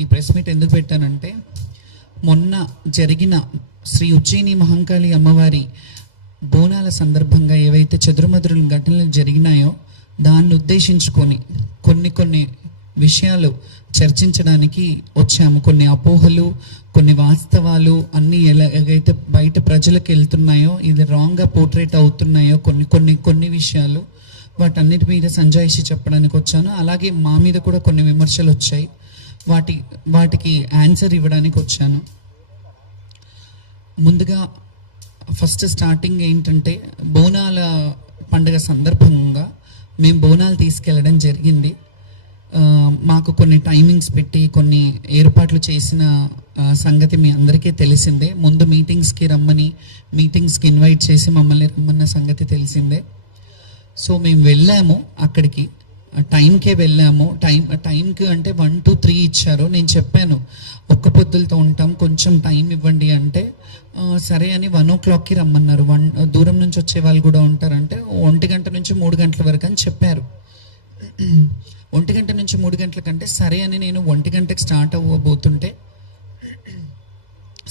ఈ press meet ఎందుకు పెట్టానంటే, మొన్న జరిగిన శ్రీ ఉజ్జయిని మహంకాళి అమ్మవారి బోనాల సందర్భంగా ఏవైతే చెదురుమదురు ఘటనలు జరిగినాయో దాన్ని ఉద్దేశించుకొని కొన్ని విషయాలు చర్చించడానికి వచ్చాము. కొన్ని అపోహలు, కొన్ని వాస్తవాలు అన్నీ ఎలాగైతే బయట ప్రజలకు వెళ్తున్నాయో, ఇది రాంగ్గా పోర్ట్రేట్ అవుతున్నాయో కొన్ని విషయాలు, వాటన్నిటి మీద సంజాయిషి చెప్పడానికి వచ్చాను. అలాగే మా మీద కూడా కొన్ని విమర్శలు వచ్చాయి, వాటికి ఆన్సర్ ఇవ్వడానికి వచ్చాను. ముందుగా ఫస్ట్ స్టార్టింగ్ ఏంటంటే, బోనాల పండుగ సందర్భంగా మేము బోనాలు తీసుకెళ్ళడం జరిగింది. మాకు కొన్ని టైమింగ్స్ పెట్టి కొన్ని ఏర్పాట్లు చేసిన సంగతి మీ అందరికీ తెలిసిందే. ముందు మీటింగ్స్కి ఇన్వైట్ చేసి మమ్మల్ని రమ్మన్న సంగతి తెలిసిందే. సో మేము వెళ్ళాము, అక్కడికి టైంకే వెళ్ళాము. టైంకి అంటే 1 to 3 ఇచ్చారు. నేను చెప్పాను ఒక్క పొద్దులతో ఉంటాం, కొంచెం టైం ఇవ్వండి అంటే సరే అని 1 o'clockకి రమ్మన్నారు. దూరం నుంచి వచ్చే వాళ్ళు కూడా ఉంటారంటే 1 గంట నుంచి 3 గంటల వరకు అని చెప్పారు. 1 గంట నుంచి 3 గంటల కంటే సరే అని నేను 1 గంటకి స్టార్ట్ అవ్వబోతుంటే,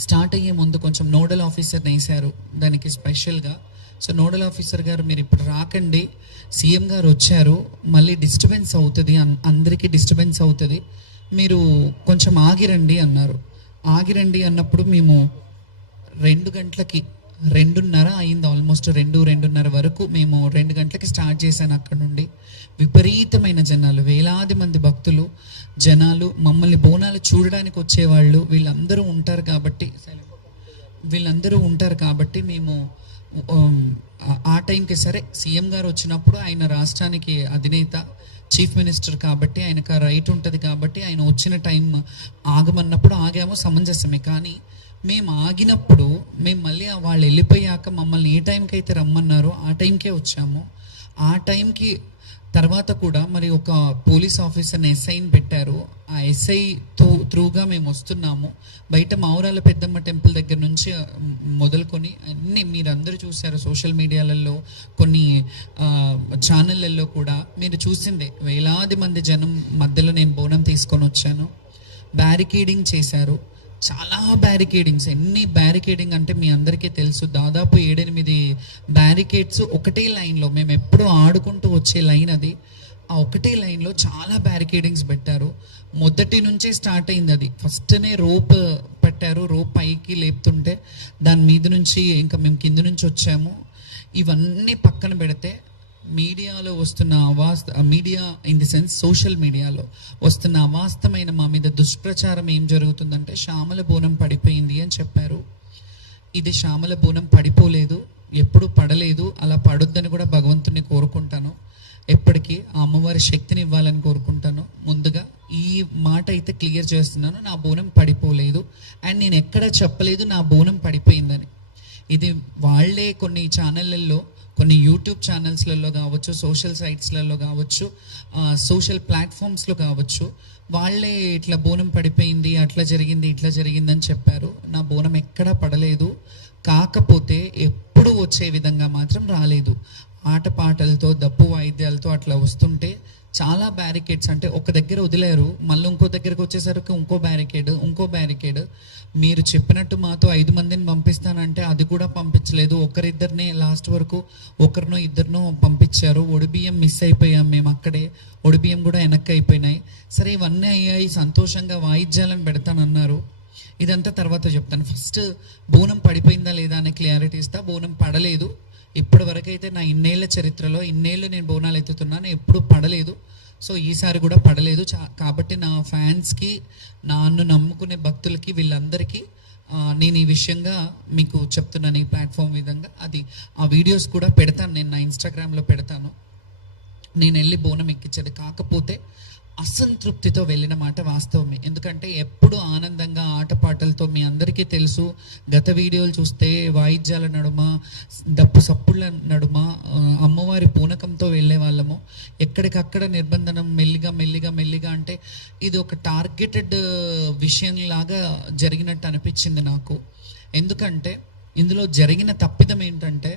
స్టార్ట్ అయ్యే ముందు కొంచెం నోడల్ ఆఫీసర్ని వేశారు దానికి స్పెషల్గా. సో నోడల్ ఆఫీసర్ గారు, మీరు ఇప్పుడు రాకండి, సీఎం గారు వచ్చారు, మళ్ళీ డిస్టర్బెన్స్ అవుతుంది, అందరికీ డిస్టర్బెన్స్ అవుతుంది, మీరు కొంచెం ఆగిరండి అన్నారు. ఆగిరండి అన్నప్పుడు మేము 2 గంటలకి 2:30 అయింది, ఆల్మోస్ట్ 2:30 వరకు మేము 2 గంటలకి స్టార్ట్ చేశాను. అక్కడ నుండి విపరీతమైన జనాలు, వేలాది మంది భక్తులు, జనాలు, మమ్మల్ని బోనాలు చూడడానికి వచ్చేవాళ్ళు, వీళ్ళందరూ ఉంటారు కాబట్టి మేము ఆ టైంకి సరే, సీఎం గారు వచ్చినప్పుడు ఆయన రాష్ట్రానికి అధినేత, చీఫ్ మినిస్టర్ కాబట్టి ఆయనకు ఆ రైట్ ఉంటుంది కాబట్టి ఆయన వచ్చిన టైం ఆగమన్నప్పుడు ఆగాము, సమంజసమే. కానీ మేము ఆగినప్పుడు మేము మళ్ళీ వాళ్ళు వెళ్ళిపోయాక మమ్మల్ని ఏ టైంకి అయితే రమ్మన్నారో ఆ టైంకే వచ్చాము. ఆ టైంకి తర్వాత కూడా మరి ఒక పోలీస్ ఆఫీసర్ని ఎస్ఐని పెట్టారు. ఆ ఎస్ఐ త్రూగా మేము వస్తున్నాము. బయట మావురాల పెద్దమ్మ టెంపుల్ దగ్గర నుంచి మొదలుకొని అన్నీ మీరందరూ చూశారు సోషల్ మీడియాలలో, కొన్ని ఛానళ్ళల్లో కూడా మీరు చూసిందే. వేలాది మంది జనం మధ్యలో నేను బోనం తీసుకొని వచ్చాను. బ్యారికేడింగ్ చేశారు, చాలా బ్యారికేడింగ్స్. ఎన్ని బ్యారికేడింగ్ అంటే మీ అందరికీ తెలుసు, దాదాపు 7-8 బ్యారికేడ్స్ ఒకటే లైన్లో, మేము ఎప్పుడూ ఆడుకుంటూ వచ్చే లైన్ అది. ఆ ఒకటే లైన్లో చాలా బ్యారికేడింగ్స్ పెట్టారు. మొదటి నుంచే స్టార్ట్ అయింది అది. ఫస్ట్నే రోప్ పెట్టారు, రోప్ పైకి లేపుతుంటే దాని మీద నుంచి ఇంకా మేము కింద నుంచి వచ్చాము. ఇవన్నీ పక్కన పెడితే మీడియాలో వస్తున్న media in the sense social మీడియాలో వస్తున్న అవాస్తవమైన మా మీద దుష్ప్రచారం ఏం జరుగుతుందంటే, శ్యామల బోనం పడిపోయింది అని చెప్పారు. ఇది శ్యామల బోనం పడిపోలేదు, ఎప్పుడు పడలేదు, అలా పడొద్దని కూడా భగవంతుని కోరుకుంటాను. ఎప్పటికీ ఆ అమ్మవారి శక్తిని ఇవ్వాలని కోరుకుంటాను. ముందుగా ఈ మాట అయితే క్లియర్ చేస్తున్నాను, నా బోనం పడిపోలేదు. అండ్ నేను ఎక్కడ చెప్పలేదు నా బోనం పడిపోయిందని. ఇది వాళ్ళే కొన్ని ఛానళ్ళల్లో, కొన్ని యూట్యూబ్ ఛానల్స్లలో కావచ్చు, సోషల్ సైట్స్లలో కావచ్చు, సోషల్ ప్లాట్ఫామ్స్లో కావచ్చు, వాళ్ళే ఇట్లా బోనం పడిపోయింది, అట్లా జరిగింది, ఇట్లా జరిగిందని చెప్పారు. నా బోనం ఎక్కడా పడలేదు. కాకపోతే ఎప్పుడు వచ్చే విధంగా మాత్రం రాలేదు. ఆటపాటలతో, దప్పు వాయిద్యాలతో అట్లా వస్తుంటే చాలా బ్యారికేడ్స్, అంటే ఒక దగ్గర వదిలేరు, మళ్ళీ ఇంకో దగ్గరకు వచ్చేసరికి ఇంకో బ్యారికేడ్. మీరు చెప్పినట్టు మాతో 5 మందిని పంపిస్తానంటే అది కూడా పంపించలేదు. ఒకరిద్దరినే లాస్ట్ వరకు, ఒకరినో ఇద్దరినో పంపించారు. ఒడిబియ్యం మిస్ అయిపోయాం మేము అక్కడే, ఒడిబియ్యం కూడా వెనక్కి అయిపోయినాయి. సరే ఇవన్నీ అయ్యాయి, సంతోషంగా వాయిద్యాలను పెడతానన్నారు. ఇదంతా తర్వాత చెప్తాను. ఫస్ట్ బోనం పడిపోయిందా లేదా అనే క్లారిటీ ఇస్తా. బోనం పడలేదు. ఇప్పటి వరకు అయితే నా ఇన్నేళ్ల చరిత్రలో, ఇన్నేళ్ళు నేను బోనాలు ఎత్తుతున్నాను, ఎప్పుడు పడలేదు. సో ఈసారి కూడా పడలేదు. కాబట్టి నా ఫ్యాన్స్కి, నన్ను నమ్ముకునే భక్తులకి, వీళ్ళందరికీ నేను ఈ విషయంగా మీకు చెప్తున్నాను ఈ ప్లాట్ఫామ్ విధంగా. ఆ వీడియోస్ కూడా పెడతాను, నేను నా ఇన్స్టాగ్రామ్లో పెడతాను. నేను వెళ్ళి బోనం ఎక్కించాడు, కాకపోతే అసంతృప్తితో వెళ్ళిన మాట వాస్తవమే. ఎందుకంటే ఎప్పుడు ఆనందంగా ఆటపాటలతో, మీ అందరికీ తెలుసు, గత వీడియోలు చూస్తే వాయిద్యాల నడుమ, డప్పు సప్పుళ్ళ నడుమ అమ్మవారి పూనకంతో వెళ్ళే వాళ్ళము. ఎక్కడికక్కడ నిర్బంధనం, మెల్లిగా అంటే ఇది ఒక టార్గెటెడ్ విషయంలాగా జరిగినట్టు అనిపించింది నాకు. ఎందుకంటే ఇందులో జరిగిన తప్పిదం ఏంటంటే,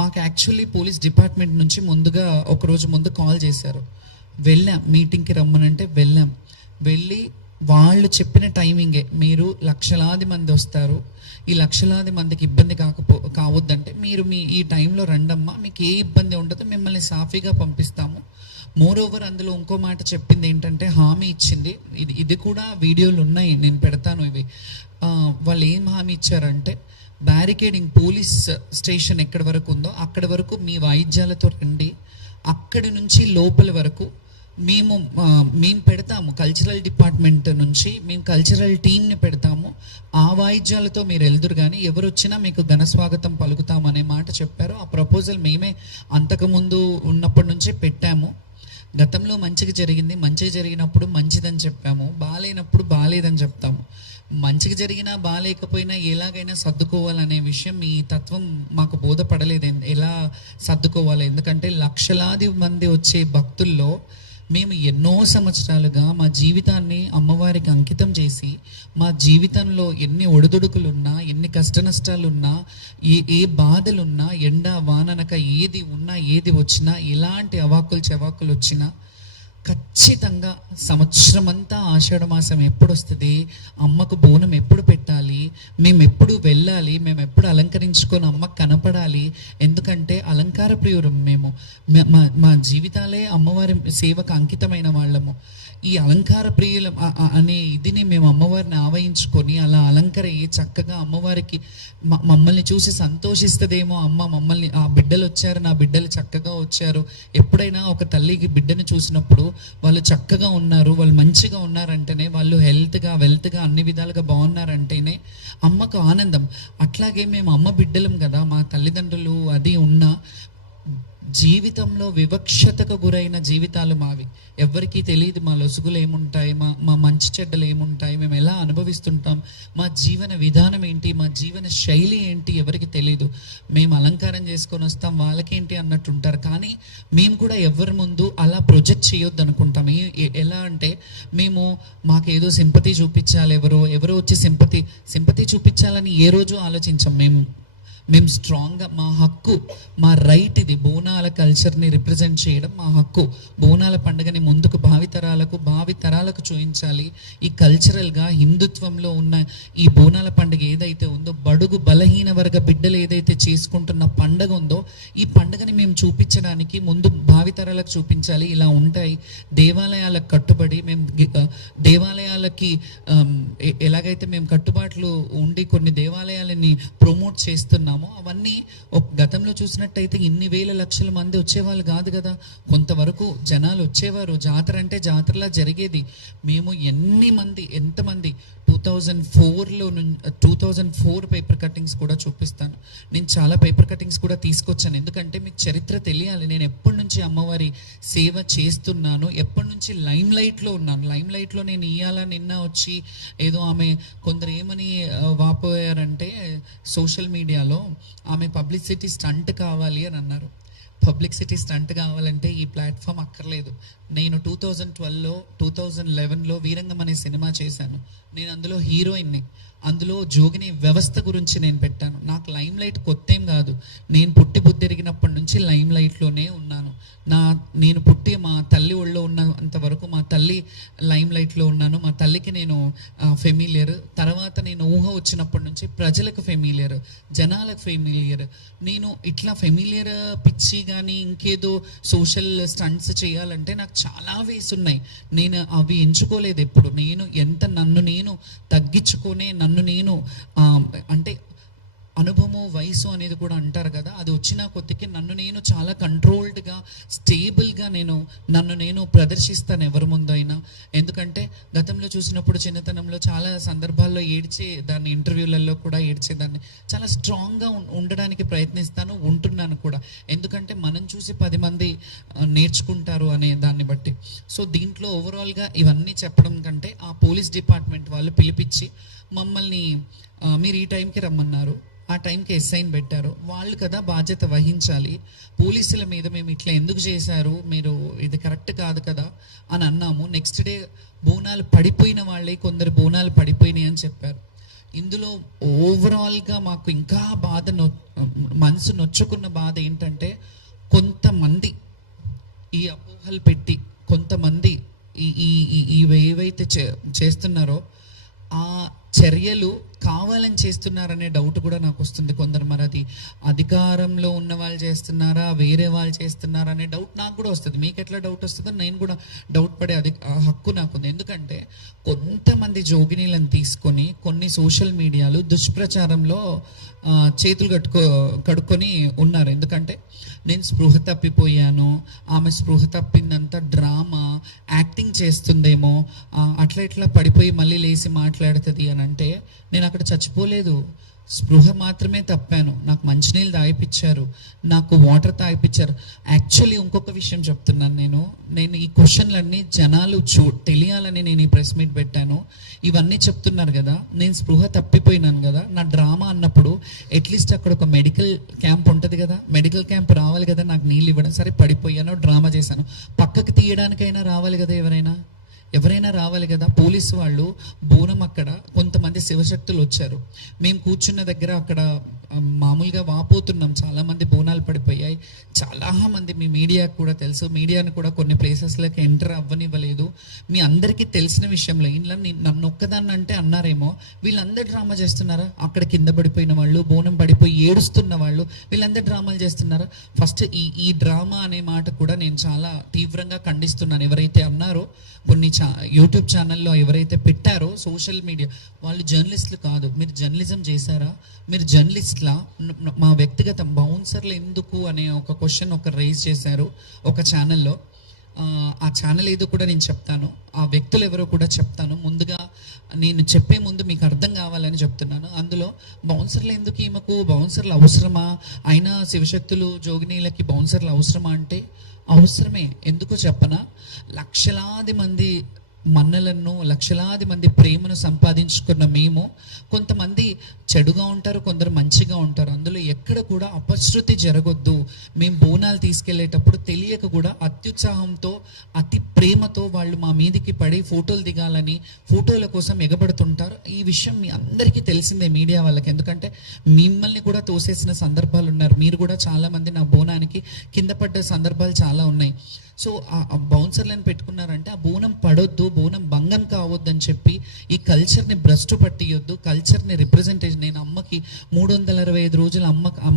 మాకు యాక్చువల్లీ పోలీస్ డిపార్ట్మెంట్ నుంచి ముందుగా ఒకరోజు ముందు కాల్ చేశారు. వెళ్ళాం, మీటింగ్కి రమ్మనంటే వెళ్ళాం. వెళ్ళి వాళ్ళు చెప్పిన టైమింగే, మీరు లక్షలాది మంది వస్తారు, ఈ లక్షలాది మందికి ఇబ్బంది కావద్దంటే మీరు మీ ఈ టైంలో రండమ్మా, మీకు ఏ ఇబ్బంది ఉండదు, మిమ్మల్ని సాఫీగా పంపిస్తాము. మోర్ ఓవర్ అందులో ఇంకో మాట చెప్పింది ఏంటంటే, హామీ ఇచ్చింది, ఇది కూడా వీడియోలు ఉన్నాయి, నేను పెడతాను ఇవి. వాళ్ళు ఏం హామీ ఇచ్చారంటే, బ్యారికేడింగ్ పోలీస్ స్టేషన్ ఎక్కడి వరకు ఉందో అక్కడి వరకు మీ వాయిద్యాలతో రండి, అక్కడి నుంచి లోపల వరకు మేము పెడతాము, కల్చరల్ డిపార్ట్మెంట్ నుంచి మేము కల్చరల్ టీమ్ని పెడతాము, ఆ వాయిద్యాలతో మీరు వెళ్దురు, కానీ ఎవరు వచ్చినా మీకు ఘన స్వాగతం పలుకుతాము అనే మాట చెప్పారు. ఆ ప్రపోజల్ మేమే అంతకుముందు ఉన్నప్పటి నుంచే పెట్టాము. గతంలో మంచిగా జరిగినప్పుడు మంచిదని చెప్పాము, బాగాలేనప్పుడు బాగాలేదని చెప్తాము. మంచిగా జరిగినా బాగాలేకపోయినా ఎలాగైనా సర్దుకోవాలనే విషయం ఈ తత్వం మాకు బోధపడలేదు, ఎలా సర్దుకోవాలి. ఎందుకంటే లక్షలాది మంది వచ్చే భక్తుల్లో మేము ఎన్నో సంవత్సరాలుగా మా జీవితాన్ని అమ్మవారికి అంకితం చేసి, మా జీవితంలో ఎన్ని ఒడిదుడుకులున్నా, ఎన్ని కష్ట నష్టాలున్నా, ఏ బాధలున్నా, ఎండ వాననక ఏది ఉన్నా, ఏది వచ్చినా, ఎలాంటి అవాకులు చెవాకులు వచ్చినా ఖచ్చితంగా సంవత్సరం అంతా ఆషాఢ మాసం ఎప్పుడు వస్తుంది, అమ్మకు బోనం ఎప్పుడు పెట్టాలి, మేము ఎప్పుడు వెళ్ళాలి, మేము ఎప్పుడు అలంకరించుకొని అమ్మకు కనపడాలి. ఎందుకంటే అలంకార ప్రియురం మేము, మా జీవితాలే అమ్మవారి సేవకు అంకితమైన వాళ్ళము. ఈ అలంకార ప్రియుల అనే ఇదిని మేము అమ్మవారిని ఆవహించుకొని అలా అలంకరయ్యి చక్కగా అమ్మవారికి మమ్మల్ని చూసి సంతోషిస్తుందేమో, అమ్మ మమ్మల్ని, ఆ బిడ్డలు వచ్చారు, నా బిడ్డలు చక్కగా వచ్చారు. ఎప్పుడైనా ఒక తల్లికి బిడ్డను చూసినప్పుడు వాళ్ళు చక్కగా ఉన్నారు, వాళ్ళు మంచిగా ఉన్నారంటేనే, వాళ్ళు హెల్త్గా వెల్త్గా అన్ని విధాలుగా బాగున్నారంటేనే అమ్మకు ఆనందం. అట్లాగే మేము అమ్మ బిడ్డలం కదా, మా తల్లిదండ్రులు అది ఉన్నా జీవితంలో వివక్షతకు గురైన జీవితాలు మావి. ఎవరికీ తెలియదు మా లొసుగులు ఏముంటాయి, మా మంచి చెడ్డలు ఏముంటాయి, మేము ఎలా అనుభవిస్తుంటాం, మా జీవన విధానం ఏంటి, మా జీవన శైలి ఏంటి ఎవరికి తెలీదు. మేము అలంకారం చేసుకొని వస్తాం, వాళ్ళకేంటి అన్నట్టు ఉంటారు. కానీ మేము కూడా ఎవరి ముందు అలా ప్రొజెక్ట్ చేయొద్దు అనుకుంటాం. ఎలా అంటే, మాకేదో సింపతి చూపించాలి, ఎవరో వచ్చి సింపతి చూపించాలని ఏ రోజు ఆలోచించాం. మేము స్ట్రాంగ్గా, మా హక్కు, మా రైట్ ఇది, బోనాల కల్చర్ని రిప్రజెంట్ చేయడం మా హక్కు. బోనాల పండుగని ముందుకు భావితరాలకు చూపించాలి. ఈ కల్చరల్గా హిందుత్వంలో ఉన్న ఈ బోనాల పండుగ ఏదైతే ఉందో, బడుగు బలహీన వర్గ బిడ్డలు ఏదైతే చేసుకుంటున్న పండుగ ఉందో, ఈ పండుగని మేము చూపించడానికి ముందు భావితరాలకు చూపించాలి. ఇలా ఉంటాయి దేవాలయాలకు కట్టుబడి, మేము దేవాలయాలకి ఎలాగైతే మేము కట్టుబాట్లు ఉండి కొన్ని దేవాలయాలని ప్రమోట్ చేస్తున్నాం, అవన్నీ గతంలో చూసినట్టయితే ఇన్ని వేల లక్షల మంది వచ్చేవాళ్ళు కాదు కదా. కొంతవరకు జనాలు వచ్చేవారు, జాతర అంటే జాతరలా జరిగేది. మేము ఎంతమంది 2004 పేపర్ కటింగ్స్ కూడా చూపిస్తాను. నేను చాలా పేపర్ కటింగ్స్ కూడా తీసుకొచ్చాను, ఎందుకంటే మీకు చరిత్ర తెలియాలి. నేను ఎప్పటి నుంచి అమ్మవారి సేవ చేస్తున్నాను, ఎప్పటి నుంచి లైమ్ లైట్లో ఉన్నాను. లైమ్ లైట్లో నేను నిన్న వచ్చి ఏదో ఆమె కొందరు ఏమని వాపోయారంటే సోషల్ మీడియాలో, ఆమె పబ్లిసిటీ స్టంట్ కావాలి అని అన్నారు. పబ్లిసిటీ స్టంట్ కావాలంటే ఈ ప్లాట్ఫామ్ అక్కర్లేదు. నేను 2012లో 2011లో వీరంగం అనే సినిమా చేశాను. నేను అందులో హీరోయిన్ని. అందులో జోగిని వ్యవస్థ గురించి నేను పెట్టాను. నాకు లైమ్ లైట్ కొత్త ఏం కాదు, నేను పుట్టి బుద్ధిరిగినప్పటి నుంచి లైమ్ లైట్లోనే ఉన్నాను. నేను పుట్టి మా తల్లి ఒళ్ళో ఉన్నంత వరకు మా తల్లి లైమ్ లైట్లో ఉన్నాను. మా తల్లికి నేను ఫెమిలియర్. తర్వాత నేను ఊహ వచ్చినప్పటి నుంచి ప్రజలకు ఫెమిలియర్, జనాలకు ఫెమిలియర్. నేను ఇట్లా ఫెమిలియర్ పిచ్చి కానీ ఇంకేదో సోషల్ స్టంట్స్ చేయాలంటే నాకు చాలా వేస్ ఉన్నాయి. నేను అవి ఎంచుకోలేదు ఎప్పుడు. నన్ను నేను తగ్గించుకొని, అంటే అనుభవము వయసు అనేది కూడా అంటారు కదా, అది వచ్చిన కొద్దికి నన్ను నేను చాలా కంట్రోల్డ్గా, స్టేబుల్గా నన్ను నేను ప్రదర్శిస్తాను ఎవరి ముందైనా. ఎందుకంటే గతంలో చూసినప్పుడు చిన్నతనంలో చాలా సందర్భాల్లో ఏడ్చేదాన్ని, ఇంటర్వ్యూలలో కూడా ఏడ్చేదాన్ని. చాలా స్ట్రాంగ్గా ఉండడానికి ప్రయత్నిస్తాను, ఉంటున్నాను కూడా. ఎందుకంటే మనం చూసి 10 మంది నేర్చుకుంటారు అనే దాన్ని బట్టి. సో దీంట్లో ఓవరాల్గా ఇవన్నీ చెప్పడం కంటే, ఆ పోలీస్ డిపార్ట్మెంట్ వాళ్ళు పిలిపించి మమ్మల్ని మీరు ఈ టైంకి రమ్మన్నారు, ఆ టైంకి ఎస్ఐని పెట్టారు, వాళ్ళు కదా బాధ్యత వహించాలి. పోలీసుల మీద మేము ఇట్లా ఎందుకు చేశారు, మీరు ఇది కరెక్ట్ కాదు కదా అని అన్నాము. నెక్స్ట్ డే బోనాలు పడిపోయిన వాళ్ళే, కొందరు బోనాలు పడిపోయినాయి అని చెప్పారు. ఇందులో ఓవరాల్గా మాకు ఇంకా మనసు నొచ్చుకున్న బాధ ఏంటంటే, కొంతమంది ఈ అపోహలు పెట్టి కొంతమంది ఇవి ఏవైతే చేస్తున్నారో ఆ చర్యలు కావాలని చేస్తున్నారనే డౌట్ కూడా నాకు వస్తుంది. కొందరు మరి అది అధికారంలో ఉన్న వాళ్ళు చేస్తున్నారా, వేరే వాళ్ళు చేస్తున్నారా అనే డౌట్ నాకు కూడా వస్తుంది. మీకు ఎట్లా డౌట్ వస్తుందో నేను కూడా డౌట్ పడే హక్కు నాకుంది. ఎందుకంటే కొంతమంది జోగినీలను తీసుకొని కొన్ని సోషల్ మీడియాలు దుష్ప్రచారంలో చేతులు కడుక్కొని ఉన్నారు. ఎందుకంటే నేను స్పృహ తప్పిపోయాను, ఆమె స్పృహ తప్పిందంతా డ్రామా, యాక్టింగ్ చేస్తుందేమో, అట్లా ఇట్లా పడిపోయి మళ్ళీ లేచి మాట్లాడుతుంది అని అంటే, నేను అక్కడ చచ్చిపోలేదు, స్పృహ మాత్రమే తప్పాను. నాకు మంచినీళ్ళు తాగిపించారు, నాకు వాటర్ తాగిపించారు. యాక్చువల్లీ ఇంకొక విషయం చెప్తున్నాను, నేను ఈ క్వశ్చన్లన్నీ జనాలు తెలియాలని నేను ఈ ప్రెస్ మీట్ పెట్టాను. ఇవన్నీ చెప్తున్నారు కదా, నేను స్పృహ తప్పిపోయినాను కదా, నా డ్రామా అన్నప్పుడు అట్లీస్ట్ అక్కడ ఒక మెడికల్ క్యాంప్ ఉంటుంది కదా, మెడికల్ క్యాంప్ రావాలి కదా నాకు నీళ్ళు ఇవ్వడం. సరే పడిపోయాను, డ్రామా చేశాను, పక్కకి తీయడానికైనా రావాలి కదా, ఎవరైనా రావాలి కదా. పోలీసు వాళ్ళు బోనం అక్కడ కొంతమంది శివశక్తులు వచ్చారు, మేము కూర్చున్న దగ్గర అక్కడ మామూలుగా వాపోతున్నాం, చాలామంది బోనాలు పడిపోయాయి. చాలామంది మీ మీడియాకు కూడా తెలుసు, మీడియాను కూడా కొన్ని ప్లేసెస్లోకి ఎంటర్ అవ్వనివ్వలేదు. మీ అందరికీ తెలిసిన విషయంలో ఇలా నన్ను ఒక్కదాన్ని అంటే అన్నారేమో, వీళ్ళందరూ డ్రామా చేస్తున్నారా? అక్కడ కింద పడిపోయిన వాళ్ళు, బోనం పడిపోయి ఏడుస్తున్న వాళ్ళు, వీళ్ళందరూ డ్రామాలు చేస్తున్నారా? ఫస్ట్ ఈ డ్రామా అనే మాట కూడా నేను చాలా తీవ్రంగా ఖండిస్తున్నాను. ఎవరైతే అన్నారో, కొన్ని యూట్యూబ్ ఛానల్లో ఎవరైతే పెట్టారో సోషల్ మీడియా వాళ్ళు జర్నలిస్టులు కాదు. మీరు జర్నలిజం చేశారా? మీరు జర్నలిస్ట్లా? మా వ్యక్తిగత బౌన్సర్లు ఎందుకు అనే ఒక క్వశ్చన్ రైజ్ చేశారు ఒక ఛానల్లో. ఆ ఛానల్ ఏదో కూడా నేను చెప్తాను, ఆ వ్యక్తులు ఎవరో కూడా చెప్తాను. ముందుగా నేను చెప్పే ముందు మీకు అర్థం కావాలని చెప్తున్నాను. అందులో బౌన్సర్లు ఎందుకు, ఈమెకు బౌన్సర్లు అవసరమా, అయినా శివశక్తులు జోగినీలకి బౌన్సర్లు అవసరమా అంటే అవసరమే. ఎందుకో చెప్పనా, లక్షలాది మంది మన్నలను, లక్షలాది మంది ప్రేమను సంపాదించుకున్న మేము, కొంతమంది చెడుగా ఉంటారు, కొందరు మంచిగా ఉంటారు, అందులో ఎక్కడ కూడా అపశృతి జరగొద్దు. మేము బోనాలు తీసుకెళ్లేటప్పుడు తెలియక కూడా అత్యుత్సాహంతో, అతి ప్రేమతో వాళ్ళు మా మీదికి పడి ఫోటోలు దిగాలని, ఫోటోల కోసం ఎగబడుతుంటారు. ఈ విషయం మీ అందరికీ తెలిసిందే మీడియా వాళ్ళకి, ఎందుకంటే మిమ్మల్ని కూడా తోసేసిన సందర్భాలు ఉన్నారు. మీరు కూడా చాలామంది నా బోనానికి కింద పడ్డ సందర్భాలు చాలా ఉన్నాయి. సో ఆ బౌన్సర్లను పెట్టుకున్నారంటే ఆ బోనం పడొద్దు, బోనం భంగం కావద్దు అని చెప్పి ఈ కల్చర్ని భ్రష్టు పట్టియొద్దు, కల్చర్ని రిప్రజెంటేషన్. నేను అమ్మకి 365 రోజులు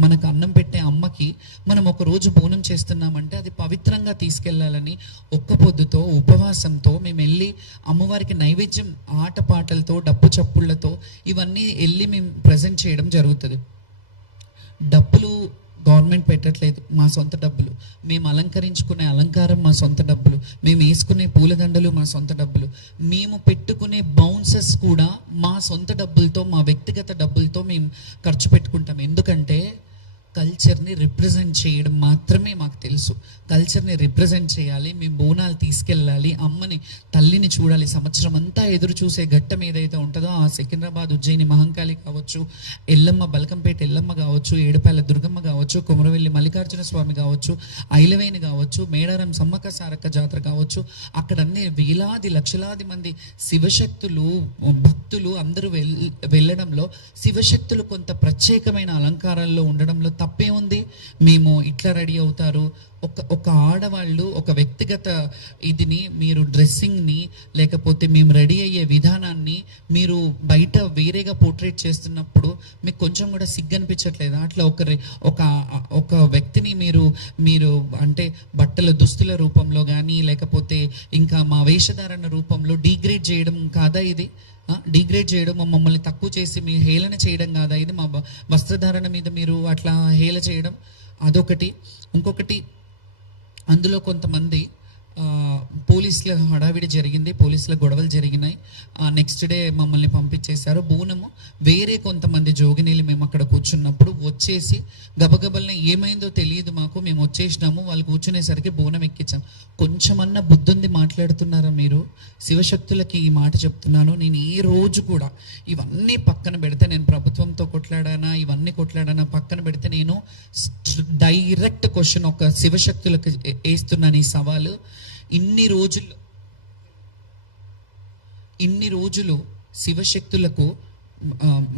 మనకు అన్నం పెట్టే అమ్మకి మనం ఒక రోజు బోనం చేస్తున్నామంటే అది పవిత్రంగా తీసుకెళ్లాలని ఒక్క పొద్దుతో, ఉపవాసంతో మేము వెళ్ళి అమ్మవారికి నైవేద్యం ఆటపాటలతో, డప్పు చప్పుళ్లతో ఇవన్నీ వెళ్ళి మేము ప్రజెంట్ చేయడం జరుగుతుంది. డబ్బులు గవర్నమెంట్ పెట్టట్లేదు, మా సొంత డబ్బులు. మేము అలంకరించుకునే అలంకారం మా సొంత డబ్బులు, మేము వేసుకునే పూలదండలు మా సొంత డబ్బులు, మేము పెట్టుకునే బౌన్సర్స్ కూడా మా సొంత డబ్బులతో, మా వ్యక్తిగత డబ్బులతో మేము ఖర్చు పెట్టుకుంటాం. ఎందుకంటే కల్చర్ని రిప్రజెంట్ చేయడం మాత్రమే మాకు తెలుసు. కల్చర్ని రిప్రజెంట్ చేయాలి, మేము బోనాలు తీసుకెళ్ళాలి, అమ్మని, తల్లిని చూడాలి. సంవత్సరం అంతా ఎదురు చూసే ఘట్టం ఏదైతే ఉంటుందో, ఆ సికింద్రాబాద్, ఉజ్జయిని మహంకాళి కావచ్చు, ఎల్లమ్మ, బలకంపేట ఎల్లమ్మ కావచ్చు, ఏడుపాయల దుర్గమ్మ కావచ్చు, కొమరవెల్లి మల్లికార్జున స్వామి కావచ్చు, ఐలవేణి కావచ్చు, మేడారం సమ్మక్క సారక్క జాతర కావచ్చు, అక్కడ అన్ని వేలాది లక్షలాది మంది శివశక్తులు, భక్తులు అందరూ వెళ్ళడంలో, శివశక్తులు కొంత ప్రత్యేకమైన అలంకారాల్లో ఉండడంలో తప్పే ఉంది. మేము ఇట్లా రెడీ అవుతారు, ఒక ఆడవాళ్ళు ఒక వ్యక్తిగత ఇదిని, మీరు డ్రెస్సింగ్ని, లేకపోతే మేము రెడీ అయ్యే విధానాన్ని మీరు బయట వేరేగా పోర్ట్రేట్ చేస్తున్నప్పుడు మీకు కొంచెం కూడా సిగ్గు అనిపించట్లేదా? అట్లా ఒక వ్యక్తిని మీరు అంటే బట్టల దుస్తుల రూపంలో కానీ, లేకపోతే ఇంకా మా వేషధారణ రూపంలో డీగ్రేడ్ చేయడం కాదా ఇది? డిగ్రేడ్ చేయడం, మమ్మల్ని తక్కువ చేసి మీ హేళన చేయడం కాదా ఇది? మా వస్త్రధారణ మీద మీరు అట్లా హేళన చేయడం అదొకటి. ఇంకొకటి, అందులో కొంతమంది పోలీసుల హడావిడి జరిగింది, పోలీసుల గొడవలు జరిగినాయి. నెక్స్ట్ డే మమ్మల్ని పంపించేశారు. బోనము వేరే కొంతమంది జోగినీలు మేము అక్కడ కూర్చున్నప్పుడు వచ్చేసి గబగబల్ని ఏమైందో తెలియదు మాకు, మేము వచ్చేసినాము, వాళ్ళు కూర్చునేసరికి బోనం ఎక్కించాం. కొంచెమన్నా బుద్ధుంది మాట్లాడుతున్నారా మీరు? శివశక్తులకి ఈ మాట చెప్తున్నాను. నేను ఈ రోజు కూడా ఇవన్నీ పక్కన పెడితే, నేను ప్రభుత్వంతో కొట్లాడానా, ఇవన్నీ కొట్లాడానా పక్కన పెడితే, నేను డైరెక్ట్ క్వశ్చన్ ఒక శివశక్తులకు వేస్తున్నాను ఈ సవాలు. ఇన్ని రోజులు శివశక్తులకు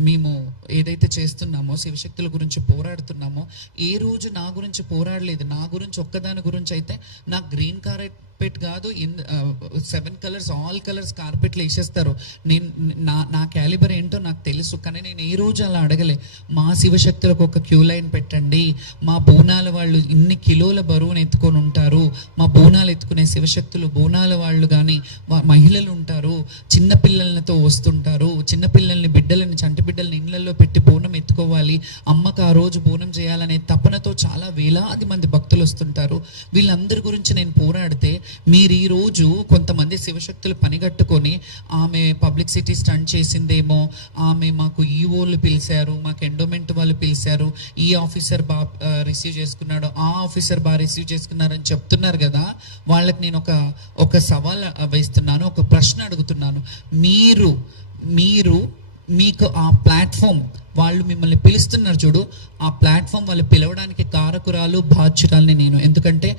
మేము ఏదైతే చేస్తున్నామో, శివశక్తుల గురించి పోరాడుతున్నామో, ఏ రోజు నా గురించి పోరాడలేదు. నా గురించి ఒక్కదాని గురించి అయితే నాకు గ్రీన్ కార్డ్ కార్పెట్ కాదు 7 కలర్స్ ఆల్ కలర్స్ కార్పెట్లు వేసేస్తారు. నేను నా క్యాలిబర్ ఏంటో నాకు తెలుసు, కానీ నేను ఏ రోజు అలా అడగలే. మా శివశక్తులకు ఒక క్యూ లైన్ పెట్టండి, మా బోనాల వాళ్ళు ఇన్ని కిలోల బరువును ఎత్తుకొని ఉంటారు, మా బోనాలు ఎత్తుకునే శివశక్తులు బోనాల వాళ్ళు కానీ మహిళలు ఉంటారు, చిన్న పిల్లలతో వస్తుంటారు, చిన్నపిల్లల్ని బిడ్డలని చంటి బిడ్డల్ని ఇళ్లలో పెట్టి బోనం ఎత్తుకోవాలి, అమ్మకు ఆ రోజు బోనం చేయాలనే తపనతో చాలా వేలాది మంది భక్తులు వస్తుంటారు. వీళ్ళందరి గురించి నేను పోరాడితే మీరు ఈ రోజు కొంతమంది శివశక్తులు పనిగట్టుకొని ఆమె పబ్లిసిటీ స్టంట్ చేసిందేమో, ఆమె మాకు ఈఓలు పిలిచారు, మాకు ఎండోమెంట్ వాళ్ళు పిలిచారు, ఈ ఆఫీసర్ బాగా రిసీవ్ చేసుకున్నాడు, ఆ ఆఫీసర్ బాగా రిసీవ్ చేసుకున్నారని చెప్తున్నారు కదా. వాళ్ళకి నేను ఒక సవాల్ వేస్తున్నాను, ఒక ప్రశ్న అడుగుతున్నాను. మీకు ఆ ప్లాట్ఫామ్ వాళ్ళు మిమ్మల్ని పిలుస్తున్నారు చూడు, ఆ ప్లాట్ఫామ్ వాళ్ళు పిలవడానికి కారకురాలు బాధ్యురాలని నేను. ఎందుకంటే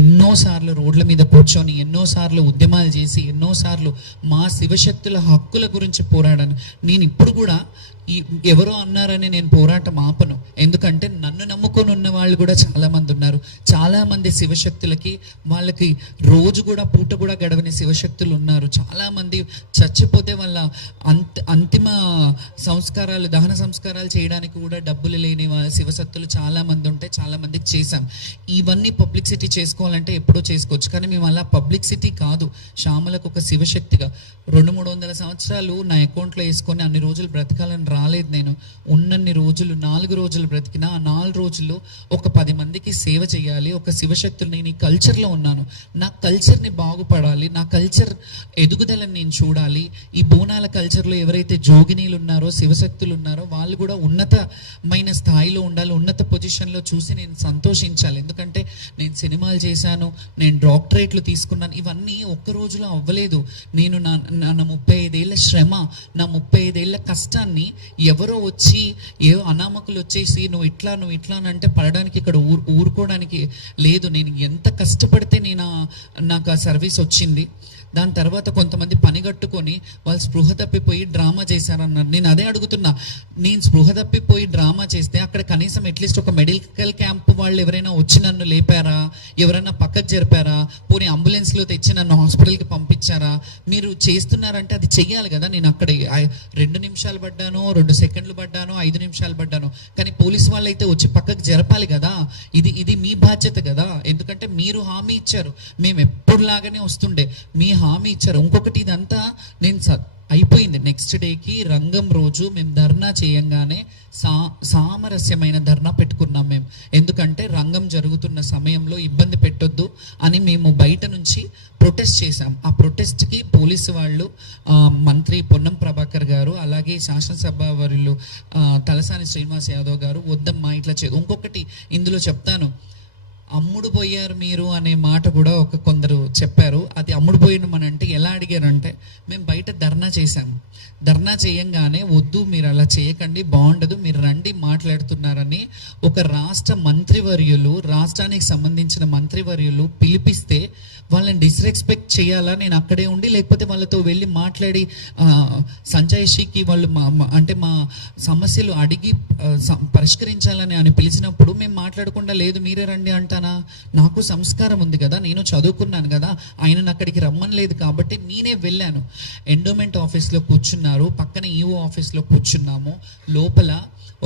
ఎన్నోసార్లు రోడ్ల మీద కూర్చొని, ఎన్నోసార్లు ఉద్యమాలు చేసి, ఎన్నోసార్లు మా శివశక్తుల హక్కుల గురించి పోరాడాను. నేను ఇప్పుడు కూడా ఎవరో అన్నారని నేను పోరాటం ఆపను. ఎందుకంటే నన్ను నమ్ముకొని ఉన్న వాళ్ళు కూడా చాలా మంది ఉన్నారు. చాలా మంది శివశక్తులకి వాళ్ళకి రోజు కూడా పూట కూడా గడవని శివశక్తులు ఉన్నారు. చాలా మంది చచ్చిపోతే వాళ్ళ అంతిమ సంస్కారాలు, దహన సంస్కారాలు చేయడానికి కూడా డబ్బులు లేని శివశక్తులు చాలా మంది ఉంటే చాలా మందికి చేశాం. ఇవన్నీ పబ్లిసిటీ చేసుకోవాలంటే ఎప్పుడో చేసుకోవచ్చు, కానీ మేము అలా పబ్లిసిటీ కాదు. శ్యామలకు ఒక శివశక్తిగా 200-300 సంవత్సరాలు నా అకౌంట్లో వేసుకొని అన్ని రోజులు బ్రతకాలని రాలేదు. నేను ఉన్నన్ని రోజులు 4 రోజులు బ్రతికినా, ఆ 4 రోజుల్లో ఒక 10 మందికి సేవ చేయాలి. ఒక శివశక్తులు, నేను ఈ కల్చర్లో ఉన్నాను, నా కల్చర్ని బాగుపడాలి, నా కల్చర్ ఎదుగుదలని నేను చూడాలి. ఈ బోనాల కల్చర్లో ఎవరైతే జోగినీలు ఉన్నారో, శివశక్తులు ఉన్నారో వాళ్ళు కూడా ఉన్నతమైన స్థాయిలో ఉండాలి, ఉన్నత పొజిషన్లో చూసి నేను సంతోషించాలి. ఎందుకంటే నేను సినిమాలు చేశాను, నేను డాక్టరేట్లు తీసుకున్నాను, ఇవన్నీ ఒక్క రోజులో అవ్వలేదు. నేను నా 35 ఏళ్ళ శ్రమ, నా 35 ఏళ్ళ కష్టాన్ని ఎవరో వచ్చి అనామకులు వచ్చేసి నువ్వు ఇట్లా అని అంటే పడడానికి ఇక్కడ ఊరుకోవడానికి లేదు. నేను ఎంత కష్టపడితే నాకు ఆ సర్వీస్ వచ్చింది. దాని తర్వాత కొంతమంది పనిగట్టుకొని వాళ్ళు స్పృహ తప్పిపోయి డ్రామా చేశారన్నారు. నేను అదే అడుగుతున్నా, నేను స్పృహ తప్పిపోయి డ్రామా చేస్తే అక్కడ కనీసం అట్లీస్ట్ ఒక మెడికల్ క్యాంప్ వాళ్ళు ఎవరైనా వచ్చి నన్ను లేపారా, ఎవరైనా పక్కకు జరిపారా, పోనీ అంబులెన్స్లో తెచ్చి నన్ను హాస్పిటల్కి పంపించారా? మీరు చేస్తున్నారంటే అది చెయ్యాలి కదా. నేను అక్కడ 2 నిమిషాలు పడ్డాను, 2 సెకండ్లు పడ్డాను, 5 నిమిషాలు పడ్డాను, కానీ పోలీసు వాళ్ళు అయితే వచ్చి పక్కకు జరపాలి కదా. ఇది మీ బాధ్యత కదా. ఎందుకంటే మీరు హామీ ఇచ్చారు, మేము ఎప్పుడులాగానే వస్తుండే, మీ హామీ ఇచ్చారు. ఇంకొకటి, ఇదంతా నేను అయిపోయింది. నెక్స్ట్ డేకి రంగం రోజు మేము ధర్నా చేయంగానే సామరస్యమైన ధర్నా పెట్టుకున్నాం మేము. ఎందుకంటే రంగం జరుగుతున్న సమయంలో ఇబ్బంది పెట్టొద్దు అని మేము బయట నుంచి ప్రొటెస్ట్ చేశాం. ఆ ప్రొటెస్ట్కి పోలీసు వాళ్ళు, మంత్రి పొన్నం ప్రభాకర్ గారు, అలాగే శాసనసభ వర్యులు తలసాని శ్రీనివాస్ యాదవ్ గారు, వద్దమ్మా ఇట్లా ఇంకొకటి ఇందులో చెప్తాను, అమ్ముడు పోయారు మీరు అనే మాట కూడా కొందరు చెప్పారు. అది అమ్ముడు పోయిన అంటే ఎలా అడిగారంటే, మేము బయట ధర్నా చేశాము, ధర్నా చేయంగానే వద్దు మీరు అలా చేయకండి, బాగుండదు, మీరు రండి మాట్లాడుతున్నారని ఒక రాష్ట్ర మంత్రివర్యులు, రాష్ట్రానికి సంబంధించిన మంత్రివర్యులు పిలిపిస్తే వాళ్ళని డిస్రెస్పెక్ట్ చేయాలా? నేను అక్కడే ఉండి, లేకపోతే వాళ్ళతో వెళ్ళి మాట్లాడి సంజయ్షికి వాళ్ళు అంటే మా సమస్యలు అడిగి పరిష్కరించాలని అని పిలిచినప్పుడు మేము మాట్లాడకుండా లేదు మీరే రండి అంటానా? నాకు సంస్కారం ఉంది కదా, నేను చదువుకున్నాను కదా, ఆయనను అక్కడికి రమ్మని లేదు కాబట్టి నేనే వెళ్ళాను. ఎండోమెంట్ ఆఫీస్లో కూర్చున్నారు, పక్కన ఈఓ ఆఫీస్లో కూర్చున్నాము. లోపల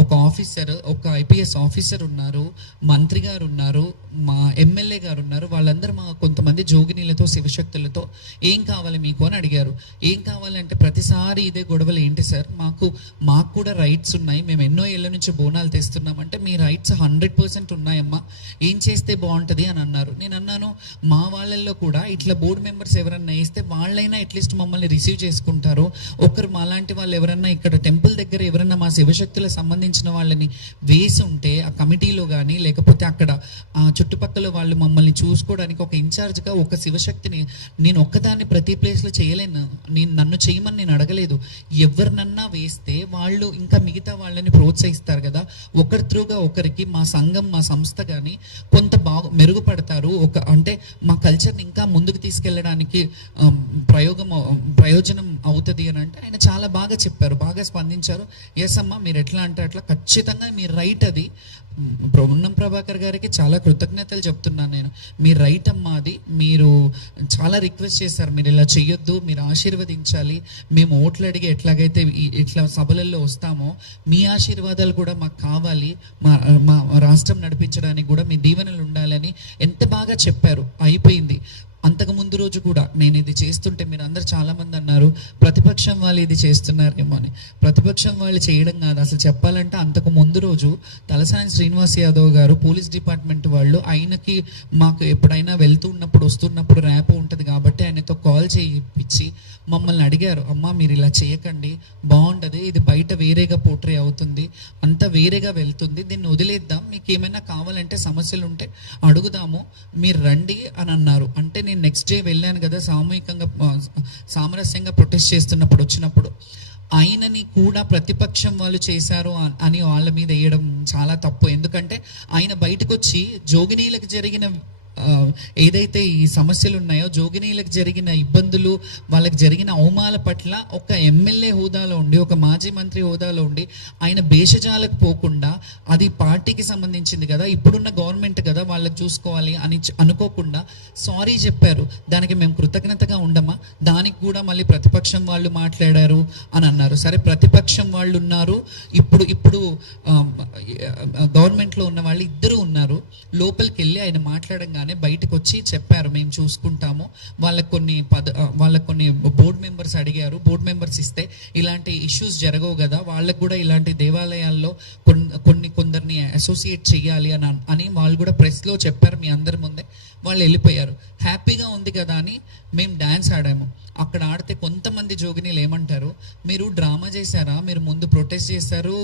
ఒక ఆఫీసర్, ఒక ఐపీఎస్ ఆఫీసర్ ఉన్నారు, మంత్రి గారు ఉన్నారు, మా ఎమ్మెల్యే గారు ఉన్నారు. వాళ్ళందరూ మా కొంతమంది జోగినీలతో, శివశక్తులతో ఏం కావాలి మీకు అని అడిగారు. ఏం కావాలంటే ప్రతిసారి ఇదే గొడవలు ఏంటి సార్, మాకు కూడా రైట్స్ ఉన్నాయి, మేము ఎన్నో ఏళ్ళ నుంచి బోనాలు తెస్తున్నామంటే మీ రైట్స్ 100% ఉన్నాయమ్మా, ఏం చేస్తే బాగుంటుంది అని అన్నారు. నేను అన్నాను, మా వాళ్ళల్లో కూడా ఇట్లా బోర్డు మెంబర్స్ ఎవరన్నా వేస్తే వాళ్ళైనా అట్లీస్ట్ మమ్మల్ని రిసీవ్ చేసుకుంటారు. ఒకరు మాలాంటి వాళ్ళు ఎవరన్నా ఇక్కడ టెంపుల్ దగ్గర ఎవరన్నా మా శివశక్తుల సంబంధించిన వాళ్ళని వేసి ఉంటే ఆ కమిటీలో కానీ, లేకపోతే అక్కడ చుట్టుపక్కల వాళ్ళు మమ్మల్ని చూసుకోవడానికి ఒక ఇన్ఛార్జ్గా ఒక శివశక్తిని నేను ఒక్కదాన్ని ప్రతి ప్లేస్లో చేయలేను. నన్ను చేయమని నేను అడగలేదు. ఎవరినన్నా వేస్తే వాళ్ళు ఇంకా మిగతా వాళ్ళని ప్రోత్సహిస్తారు కదా, ఒకరి త్రూగా ఒకరికి మా సంఘం, మా సంస్థ కానీ కొంత మెరుగుపడతారు. అంటే మా కల్చర్ని ఇంకా ముందుకు తీసుకెళ్ళడానికి ప్రయోజనం అవుతుంది అని అంటే ఆయన చాలా బాగా చెప్పారు, బాగా స్పందించారు. ఎస్ అమ్మా, మీరు ఎట్లా అంటే అట్లా, ఖచ్చితంగా మీ రైట్ అది. పొన్నం ప్రభాకర్ గారికి చాలా కృతజ్ఞతలు చెప్తున్నాను నేను. మీ రైట్ అమ్మా అది. మీరు చాలా రిక్వెస్ట్ చేశారు, మీరు ఇలా చెయ్యొద్దు, మీరు ఆశీర్వదించాలి, మేము ఓట్లు అడిగి ఎట్లాగైతే ఇట్లా సభలలో వస్తామో మీ ఆశీర్వాదాలు కూడా మాకు కావాలి, మా రాష్ట్రం నడిపించడానికి కూడా మీ దీవెనలు ఉండాలని ఎంత బాగా చెప్పారు. అయిపోయింది. అంతకు ముందు రోజు కూడా నేను ఇది చేస్తుంటే మీరు అందరు చాలా మంది అన్నారు ప్రతిపక్షం వాళ్ళు ఇది చేస్తున్నారేమో అని. ప్రతిపక్షం వాళ్ళు చేయడం కాదు, అసలు చెప్పాలంటే అంతకు ముందు రోజు తలసాని శ్రీనివాస్ యాదవ్ గారు, పోలీస్ డిపార్ట్మెంట్ వాళ్ళు, ఆయనకి మాకు ఎప్పుడైనా వస్తున్నప్పుడు ర్యాప్ ఉంటుంది కాబట్టి ఆయనతో కాల్ చేయించి మమ్మల్ని అడిగారు, అమ్మ మీరు ఇలా చేయకండి, బాగుండదు, ఇది బయట వేరేగా పోర్ట్రే అవుతుంది, అంతా వేరేగా వెళ్తుంది, దీన్ని వదిలేద్దాం, మీకు ఏమైనా కావాలంటే సమస్యలు ఉంటే అడుగుదాము, మీరు రండి అని అన్నారు. అంటే నేను నెక్స్ట్ డే వెళ్ళాను కదా, సామరస్యంగా ప్రొటెస్ట్ చేస్తున్నప్పుడు వచ్చినప్పుడు ఆయనని కూడా ప్రతిపక్షం వాళ్ళు చేశారు అని వాళ్ళ మీద వేయడం చాలా తప్పు. ఎందుకంటే ఆయన బయటకు వచ్చి జోగినీలకు జరిగిన ఏదైతే ఈ సమస్యలు ఉన్నాయో, జోగినీలకు జరిగిన ఇబ్బందులు, వాళ్ళకి జరిగిన అవమానాల పట్ల ఒక ఎమ్మెల్యే హోదాలో ఉండి, ఒక మాజీ మంత్రి హోదాలో ఉండి ఆయన భేషజాలకు పోకుండా, అది పార్టీకి సంబంధించింది కదా, ఇప్పుడున్న గవర్నమెంట్ కదా, వాళ్ళకి చూసుకోవాలి అని అనుకోకుండా సారీ చెప్పారు. దానికి మేము కృతజ్ఞతగా ఉండమా? దానికి కూడా మళ్ళీ ప్రతిపక్షం వాళ్ళు మాట్లాడారు అని అన్నారు. సరే, ప్రతిపక్షం వాళ్ళు ఉన్నారు, ఇప్పుడు గవర్నమెంట్లో ఉన్న వాళ్ళు ఇద్దరు ఉన్నారు. లోపలికి వెళ్ళి ఆయన మాట్లాడంగా బయటకు వచ్చి చెప్పారు, మేము చూసుకుంటాము. వాళ్ళకి కొన్ని బోర్డు మెంబర్స్ అడిగారు, బోర్డు మెంబర్స్ ఇస్తే ఇలాంటి ఇష్యూస్ జరగవు కదా, వాళ్ళకు కూడా ఇలాంటి దేవాలయాల్లో కొందరిని అసోసియేట్ చేయాలి అని వాళ్ళు కూడా ప్రెస్లో చెప్పారు. మీ అందరి ముందే వాళ్ళు వెళ్ళిపోయారు. హ్యాపీగా ఉంది కదా అని మేము డ్యాన్స్ ఆడాము. అక్కడ ఆడితే కొంతమంది జోగినీలు ఏమంటారు, మీరు డ్రామా చేశారా, మీరు ముందు ప్రొటెస్ట్ చేశారు,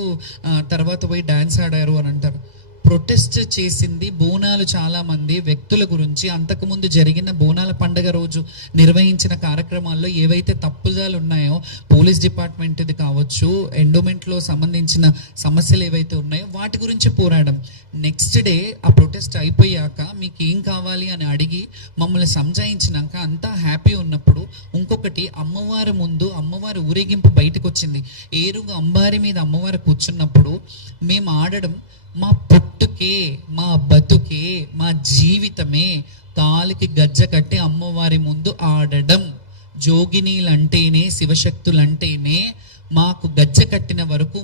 తర్వాత పోయి డ్యాన్స్ ఆడారు అని అంటారు. ప్రొటెస్ట్ చేసింది బోనాలు చాలా మంది వ్యక్తుల గురించి. అంతకుముందు జరిగిన బోనాల పండుగ రోజు నిర్వహించిన కార్యక్రమాల్లో ఏవైతే తప్పుదాలు ఉన్నాయో, పోలీస్ డిపార్ట్మెంట్ది కావచ్చు, ఎండోమెంట్లో సంబంధించిన సమస్యలు ఏవైతే ఉన్నాయో వాటి గురించి పోరాడం. నెక్స్ట్ డే ఆ ప్రొటెస్ట్ అయిపోయాక మీకు ఏం కావాలి అని అడిగి మమ్మల్ని సంజాయించినాక అంతా హ్యాపీ ఉన్నప్పుడు, ఇంకొకటి అమ్మవారి ముందు అమ్మవారి ఊరేగింపు బయటకు వచ్చింది. ఏరుగా అంబారి మీద అమ్మవారు కూర్చున్నప్పుడు మేము ఆడడం, మా పుట్టుకే, మా బతుకే, మా జీవితమే కాలికి గజ్జ కట్టి అమ్మవారి ముందు ఆడడం. జోగినీలంటేనే, శివశక్తులంటేనే మాకు గజ్జ కట్టిన వరకు,